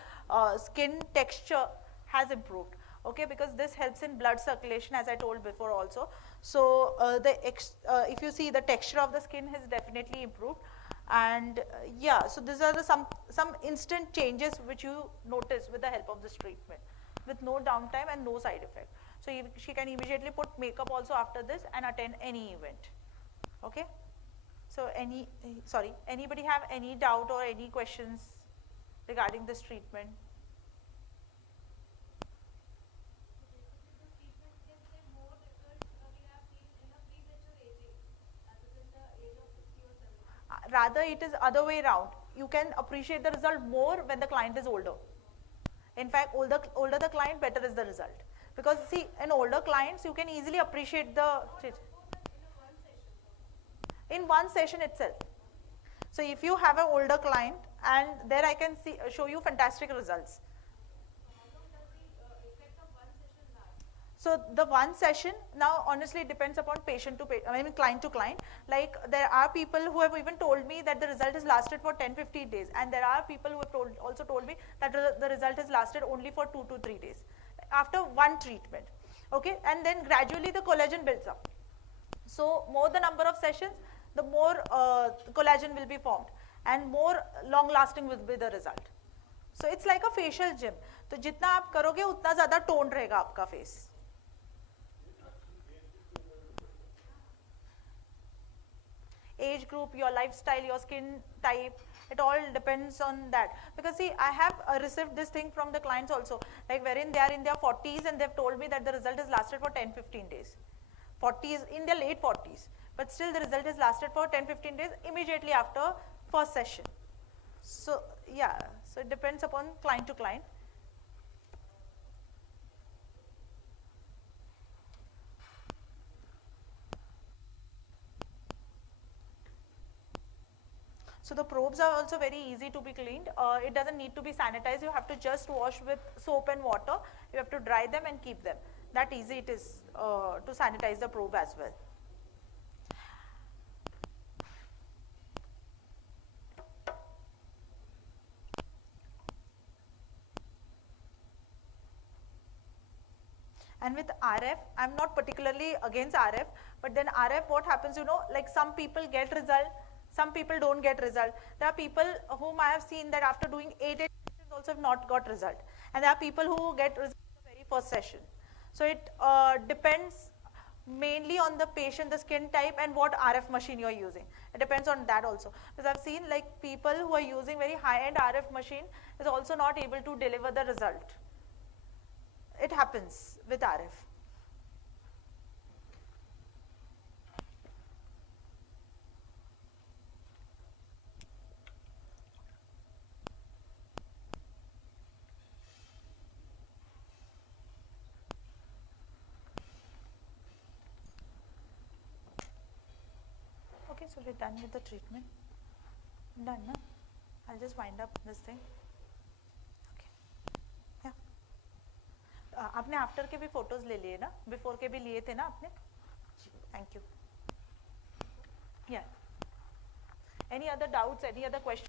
skin texture has improved, okay, because this helps in blood circulation, as I told before also. So if you see, the texture of the skin has definitely improved. And yeah, so these are the some instant changes which you notice with the help of this treatment, with no downtime and no side effect. So she can immediately put makeup also after this and attend any event. Okay, so anybody have any doubt or any questions regarding this treatment? Basically, this treatment can say more results we have seen in a premature aging rather than the age of 60 or 70. Rather it is other way around. You can appreciate the result more when the client is older. In fact, older the client, better is the result. Because see, in older clients, you can easily appreciate the in one session itself. So if you have an older client, and there I can show you fantastic results. How long does the effect of one session last? So the one session, now honestly it depends upon patient to client to client. Like there are people who have even told me that the result has lasted for 10-15 days, and there are people who have also told me that the result has lasted only for 2 to 3 days after one treatment. Okay, and then gradually the collagen builds up. So more the number of sessions, the more collagen will be formed, and more long lasting will be the result. So it's like a facial gym. तो जितना आप करोगे उतना ज़्यादा tone रहेगा आपका face. Age group, your lifestyle, your skin type, it all depends on that. Because see, I have received this thing from the clients also, like wherein they are in their 40s and they've told me that the result has lasted for 10-15 days. 40s, in their late 40s, but still the result has lasted for 10-15 days immediately after first session. So yeah, so it depends upon client to client. So the probes are also very easy to be cleaned. It doesn't need to be sanitized. You have to just wash with soap and water. You have to dry them and keep them. That easy it is to sanitize the probe as well. And with RF, I'm not particularly against RF, but then RF, what happens, you know, like some people get result, some people don't get result. There are people whom I have seen that after doing 8 sessions also have not got result. And there are people who get result in the very first session. So it depends mainly on the patient, the skin type, and what RF machine you are using. It depends on that also. Because I've seen like people who are using very high-end RF machine is also not able to deliver the result. It happens with RF. Okay, so we're done with the treatment. Done, na? I'll just wind up this thing. आपने after के भी photos ले लिए ना, before के भी लिए थे ना आपने? Thank you. या any other doubts, any other question?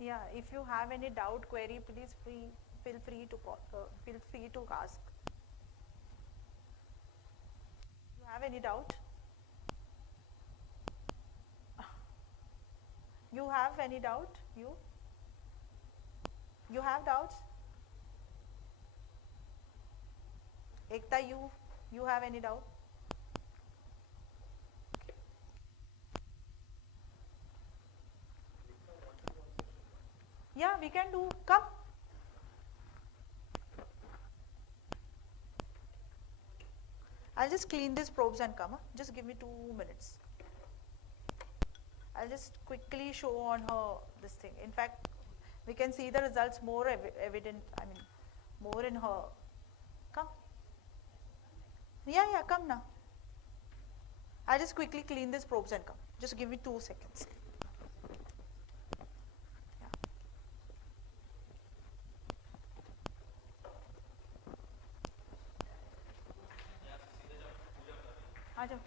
Yeah, if you have any doubt, query, please feel free to feel free to ask. You have any doubt? You have any doubt? You have doubts? Ekta, you have any doubt? Yeah, we can do. Come. I'll just clean these probes and come. Huh? Just give me 2 minutes. I'll just quickly show on her this thing. In fact, we can see the results more evident. I mean, more in her. Come. Yeah, yeah, come now. I'll just quickly clean these probes and come. Just give me 2 seconds. Yeah. आ जाओ.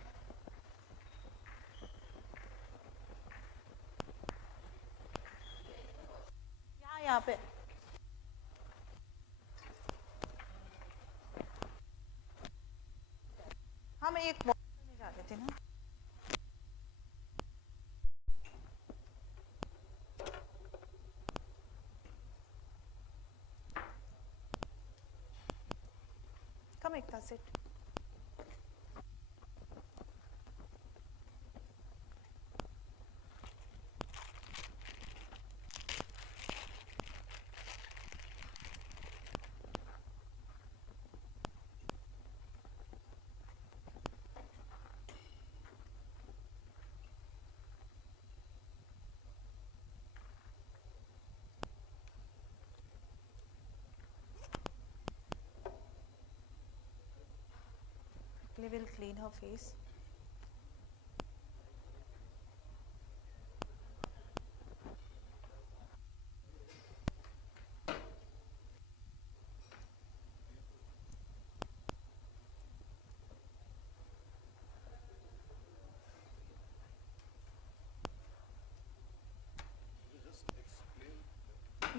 यहाँ पे. हम एक में जा रहे थे ना. Come Ekta, sit. We will clean her face.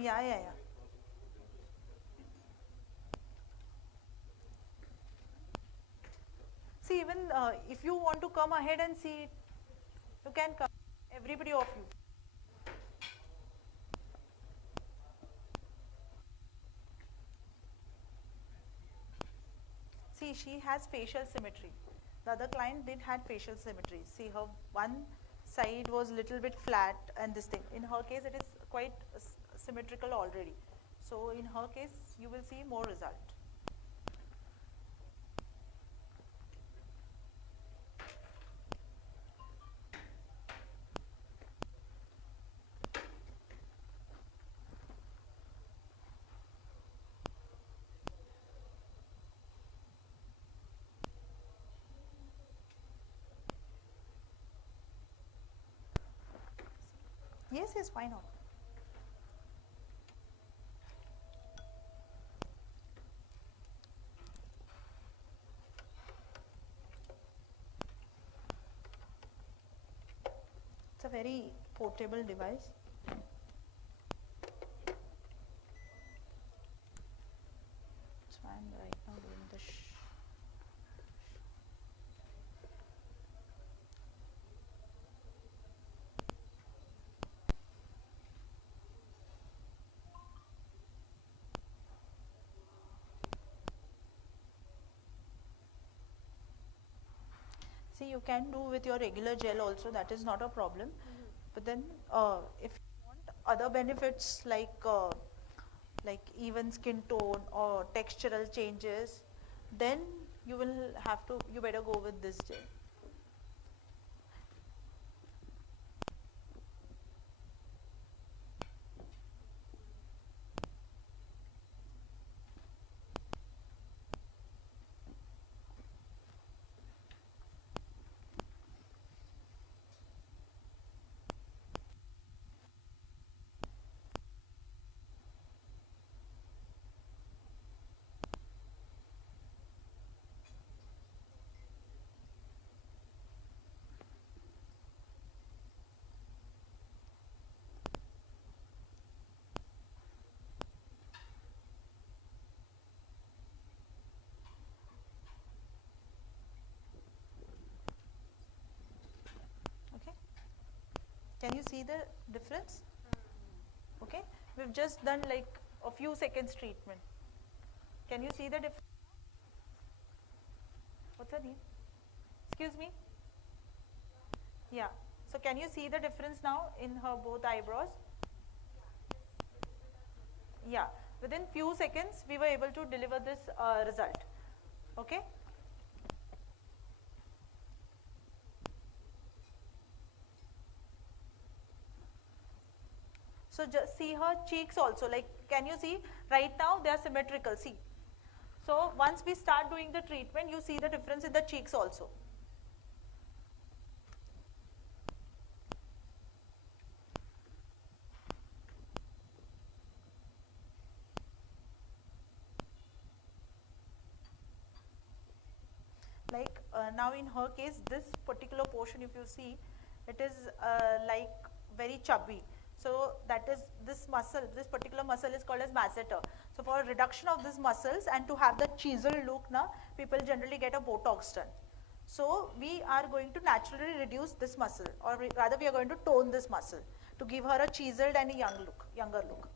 Yeah, yeah, yeah. See, even if you want to come ahead and see it, you can come. Everybody of you. See, she has facial symmetry. The other client did had facial symmetry. See, her one side was little bit flat and this thing. In her case, it is quite symmetrical already. So in her case, you will see more result. Yes, yes, why not? It's a very portable device. So I'm right now doing the See, you can do with your regular gel also, that is not a problem. But then if you want other benefits like even skin tone or textural changes, then you better go with this gel. Can you see the difference? Okay, we've just done like a few seconds treatment. Can you see the difference? What's her name? Excuse me? Yeah. So can you see the difference now in her both eyebrows? Yeah. Within few seconds, we were able to deliver this result. Okay? So just see her cheeks also. Like, can you see? Right now, they are symmetrical. See. So once we start doing the treatment, you see the difference in the cheeks also. Like now in her case, this particular portion, if you see, it is like very chubby. So that is this muscle, this particular muscle is called as masseter. So for reduction of these muscles and to have the chiseled look now, people generally get a Botox done. So we are going to naturally reduce this muscle, or rather we are going to tone this muscle to give her a chiseled and a younger look.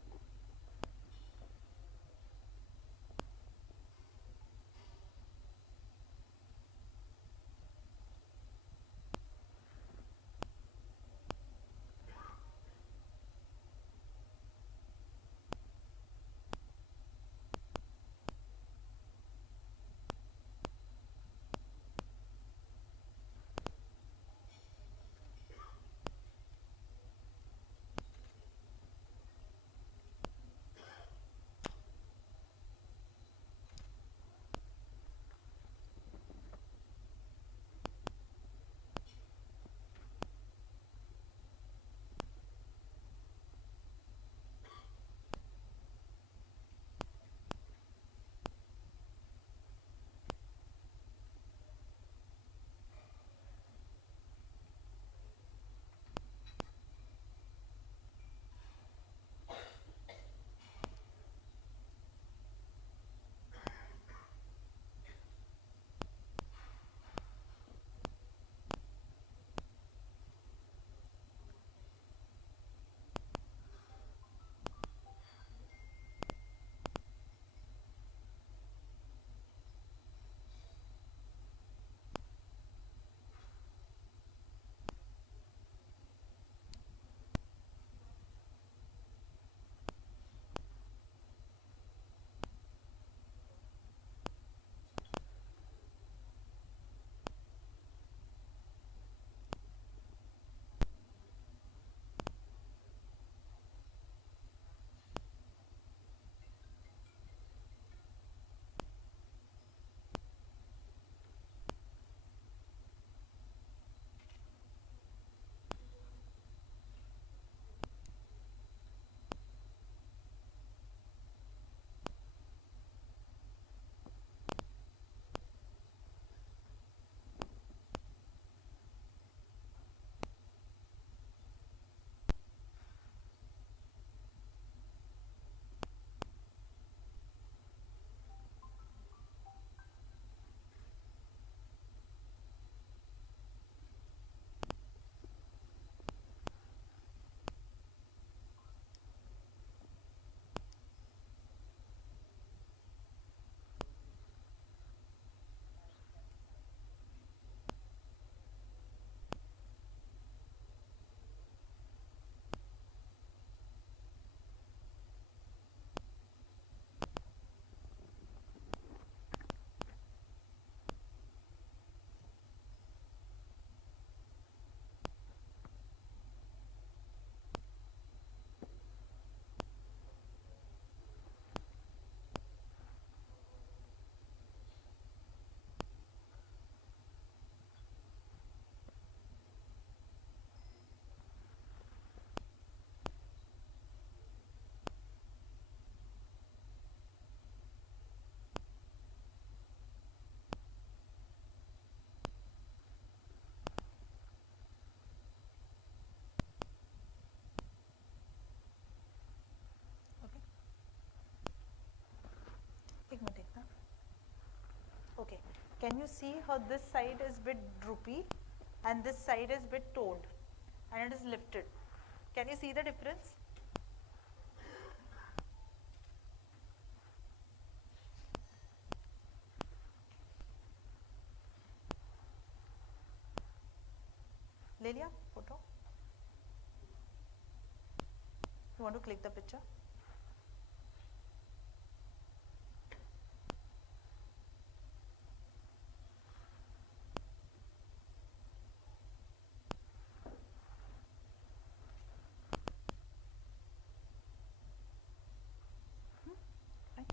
Okay. एक minute देखना. Okay. Can you see how this side is bit droopy and this side is bit toned and it is lifted? Can you see the difference? Lilia, photo. You want to click the picture? Fine.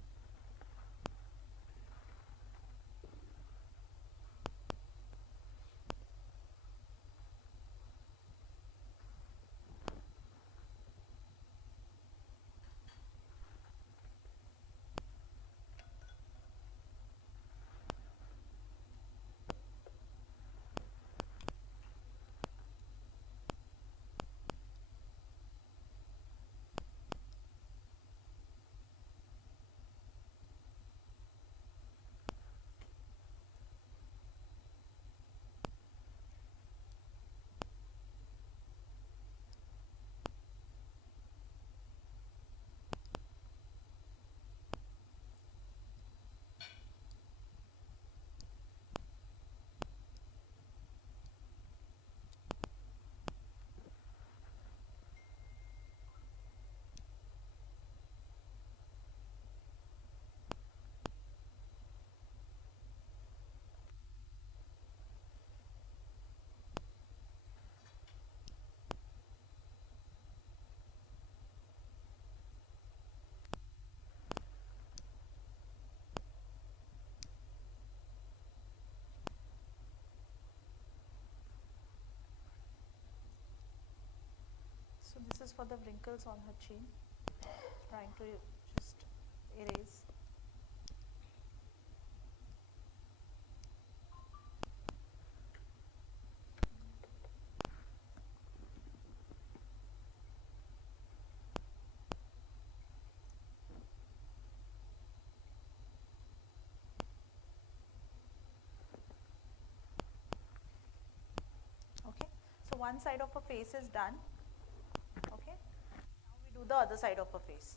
So this is for the wrinkles on her chin. Trying to just erase. Okay. So one side of her face is done. Okay. Now we do the other side of her face.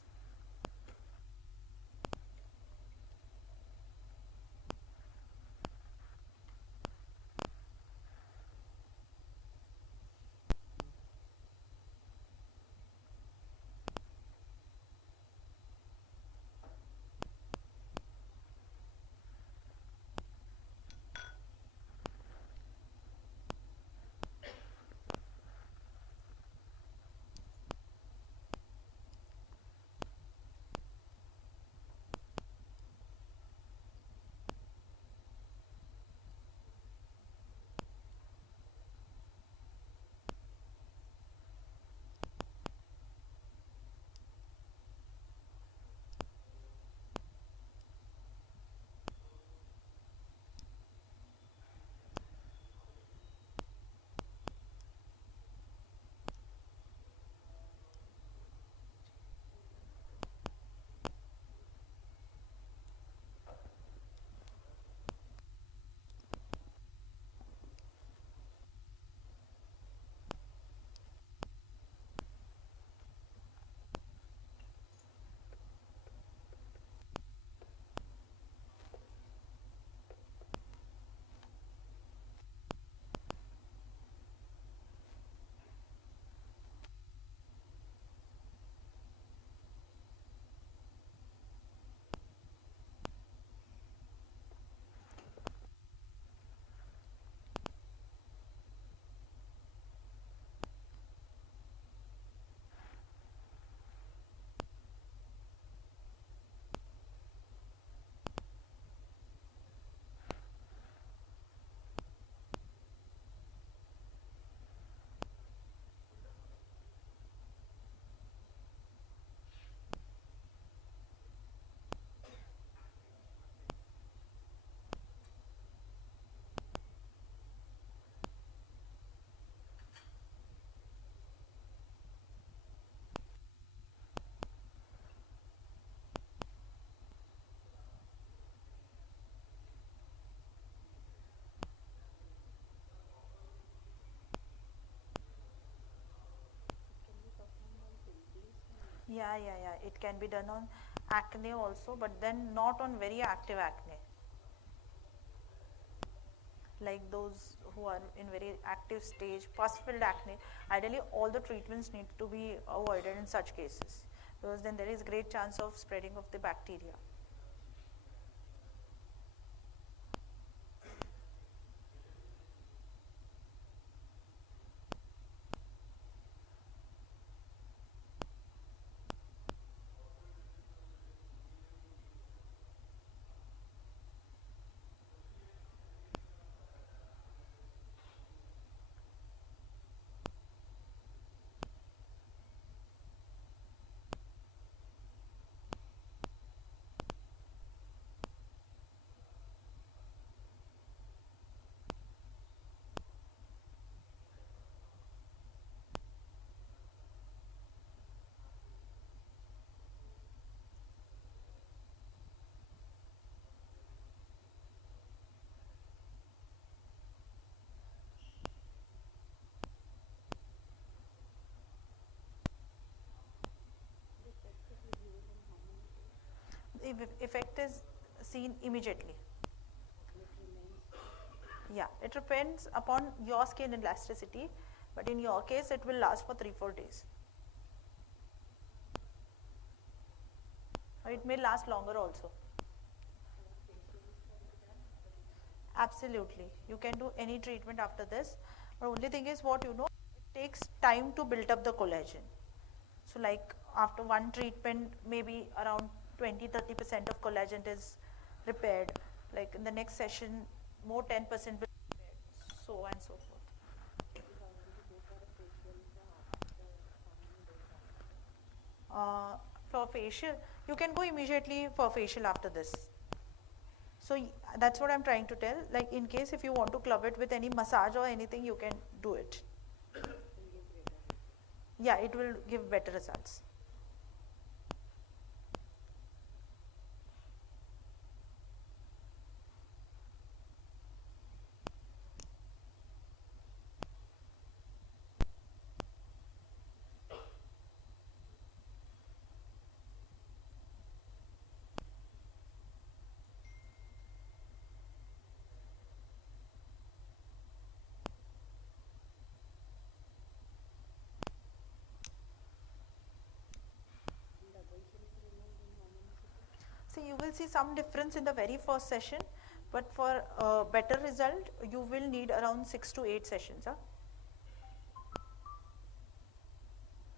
Yeah, yeah, yeah. It can be done on acne also, but then not on very active acne. Like those who are in very active stage, pus filled acne, ideally all the treatments need to be avoided in such cases, because then there is great chance of spreading of the bacteria. The effect is seen immediately. Yeah, it depends upon your skin elasticity, but in your case, it will last for 3 4 days. Or it may last longer also. Absolutely, you can do any treatment after this. But only thing is, what you know, it takes time to build up the collagen. So, like after one treatment, maybe around 20 30% of collagen is repaired. Like in the next session, more 10% will be repaired, so on and so forth. Uh, for facial, you can go immediately for facial after this. So that's what I'm trying to tell. Like in case if you want to club it with any massage or anything, you can do it. Yeah, it will give better results. So you will see some difference in the very first session, but for a better result, you will need around 6 to 8 sessions. Huh?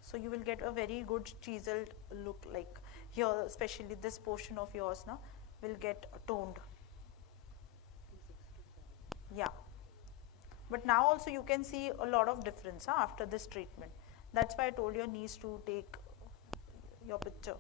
So you will get a very good chiseled look, like here, especially this portion of yours now will get toned. Yeah. But now also you can see a lot of difference after this treatment. That's why I told your niece to take your picture.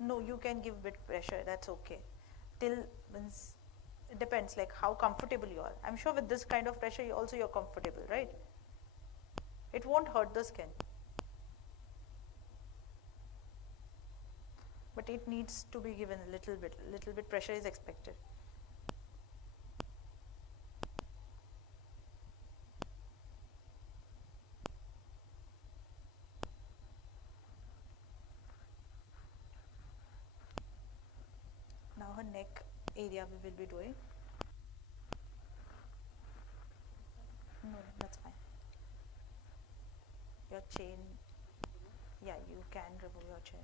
No, you can give bit pressure, that's okay. Till means it depends like how comfortable you are. I'm sure with this kind of pressure you also you're comfortable, right? It won't hurt the skin. But it needs to be given a little bit pressure is expected. Now her neck area we will be doing. No, that's fine. Your chain, yeah, you can remove your chain.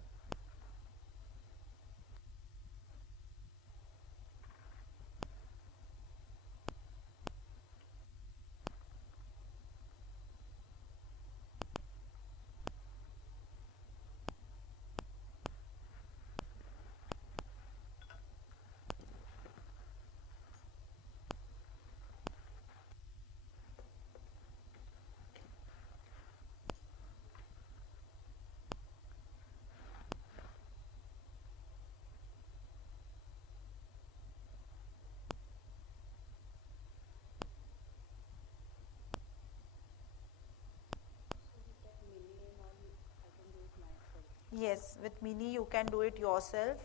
Yes, with Mini you can do it yourself.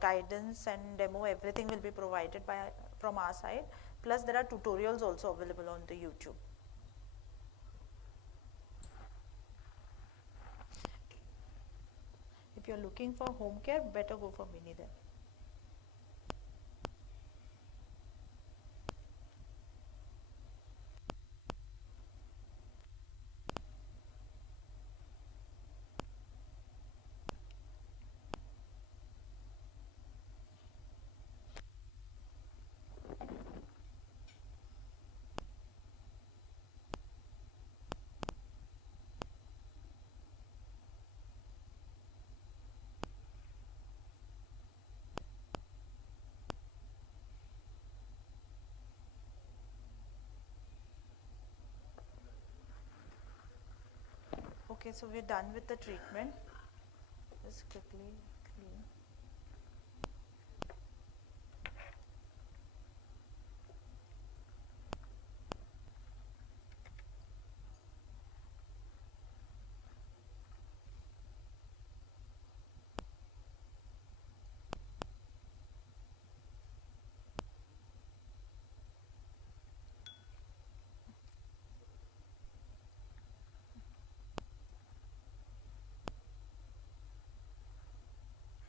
Guidance and demo, everything will be provided by from our side. Plus there are tutorials also available on the YouTube. If you're looking for home care, better go for Mini then. Okay, so we're done with the treatment. Just quickly clean.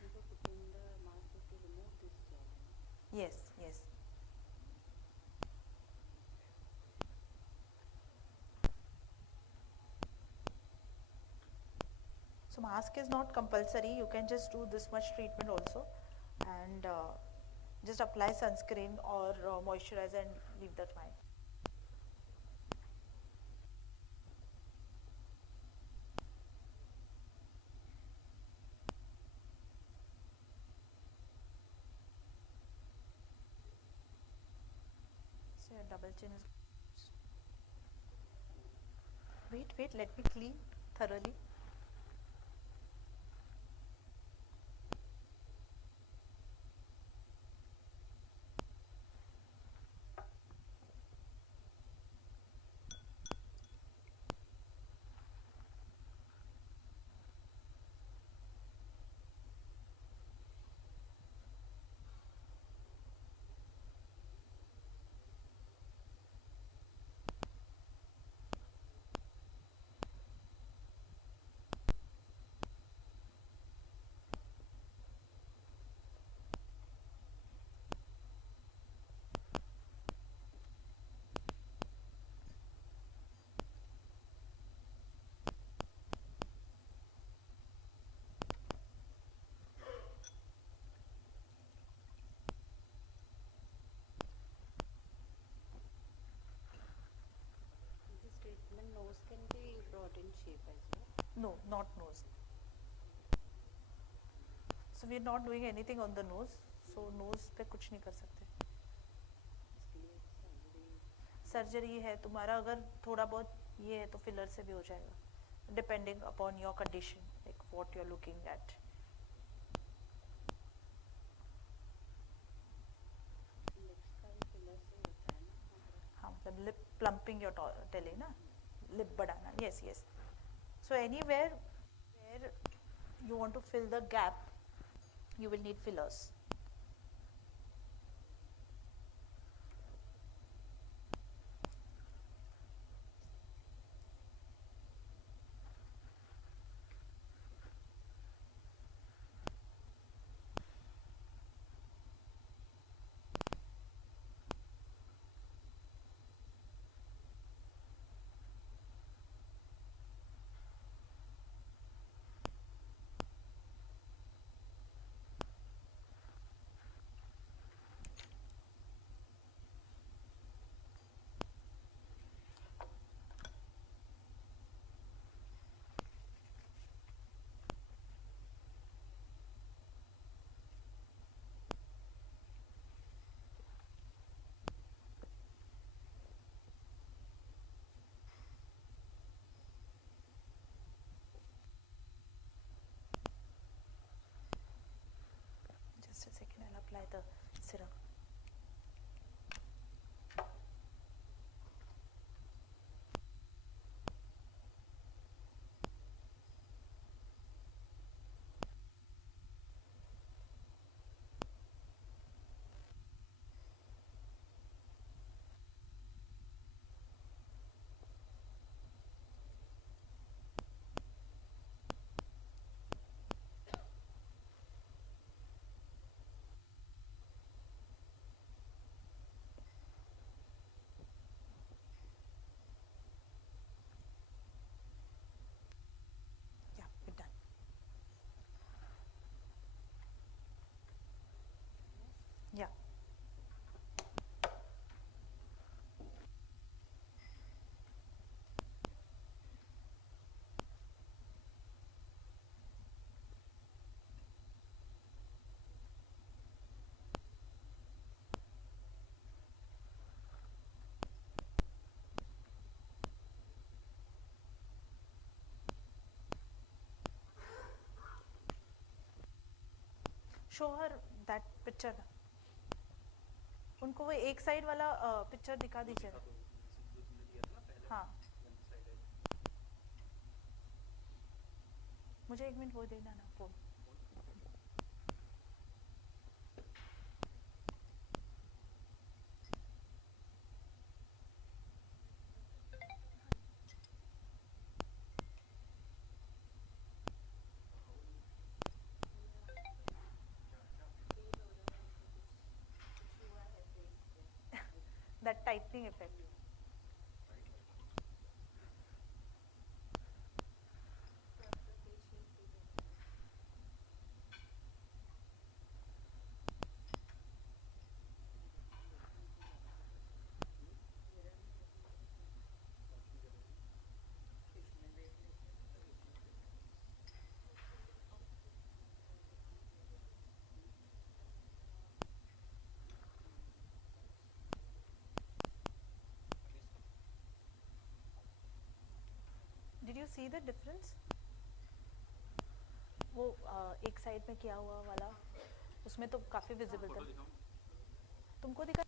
Before putting the mask, you have to remove this gel. Yes, yes. So mask is not compulsory. You can just do this much treatment also, and just apply sunscreen or moisturizer and leave the client. So your double chin is. Wait, wait. Let me clean thoroughly. This treatment nose can be brought in shape as well. No, not nose. So we're not doing anything on the nose. So nose पे कुछ नहीं कर सकते. इसके लिए surgery surgery है तुम्हारा, अगर थोड़ा बहुत ये है तो फिलर से भी हो जाएगा, depending upon your condition, like what you are looking at. Lips का भी फिलर से होता है ना. हाँ मतलब लिप प्लम्पिंग योर टेले ना, लिप बढ़ाना. Yes yes. So anywhere where you want to fill the gap, you will need fillers. Just a second, I'll apply the serum. Show her that picture. उनको वो एक साइड वाला picture दिखा दीजिए. हाँ, मुझे 1 मिनट वो देना ना phone. That tightening effect. Did you see the difference? वो एक साइड में किया हुआ वाला उसमें तो काफी विजिबल था. तुमको दिखा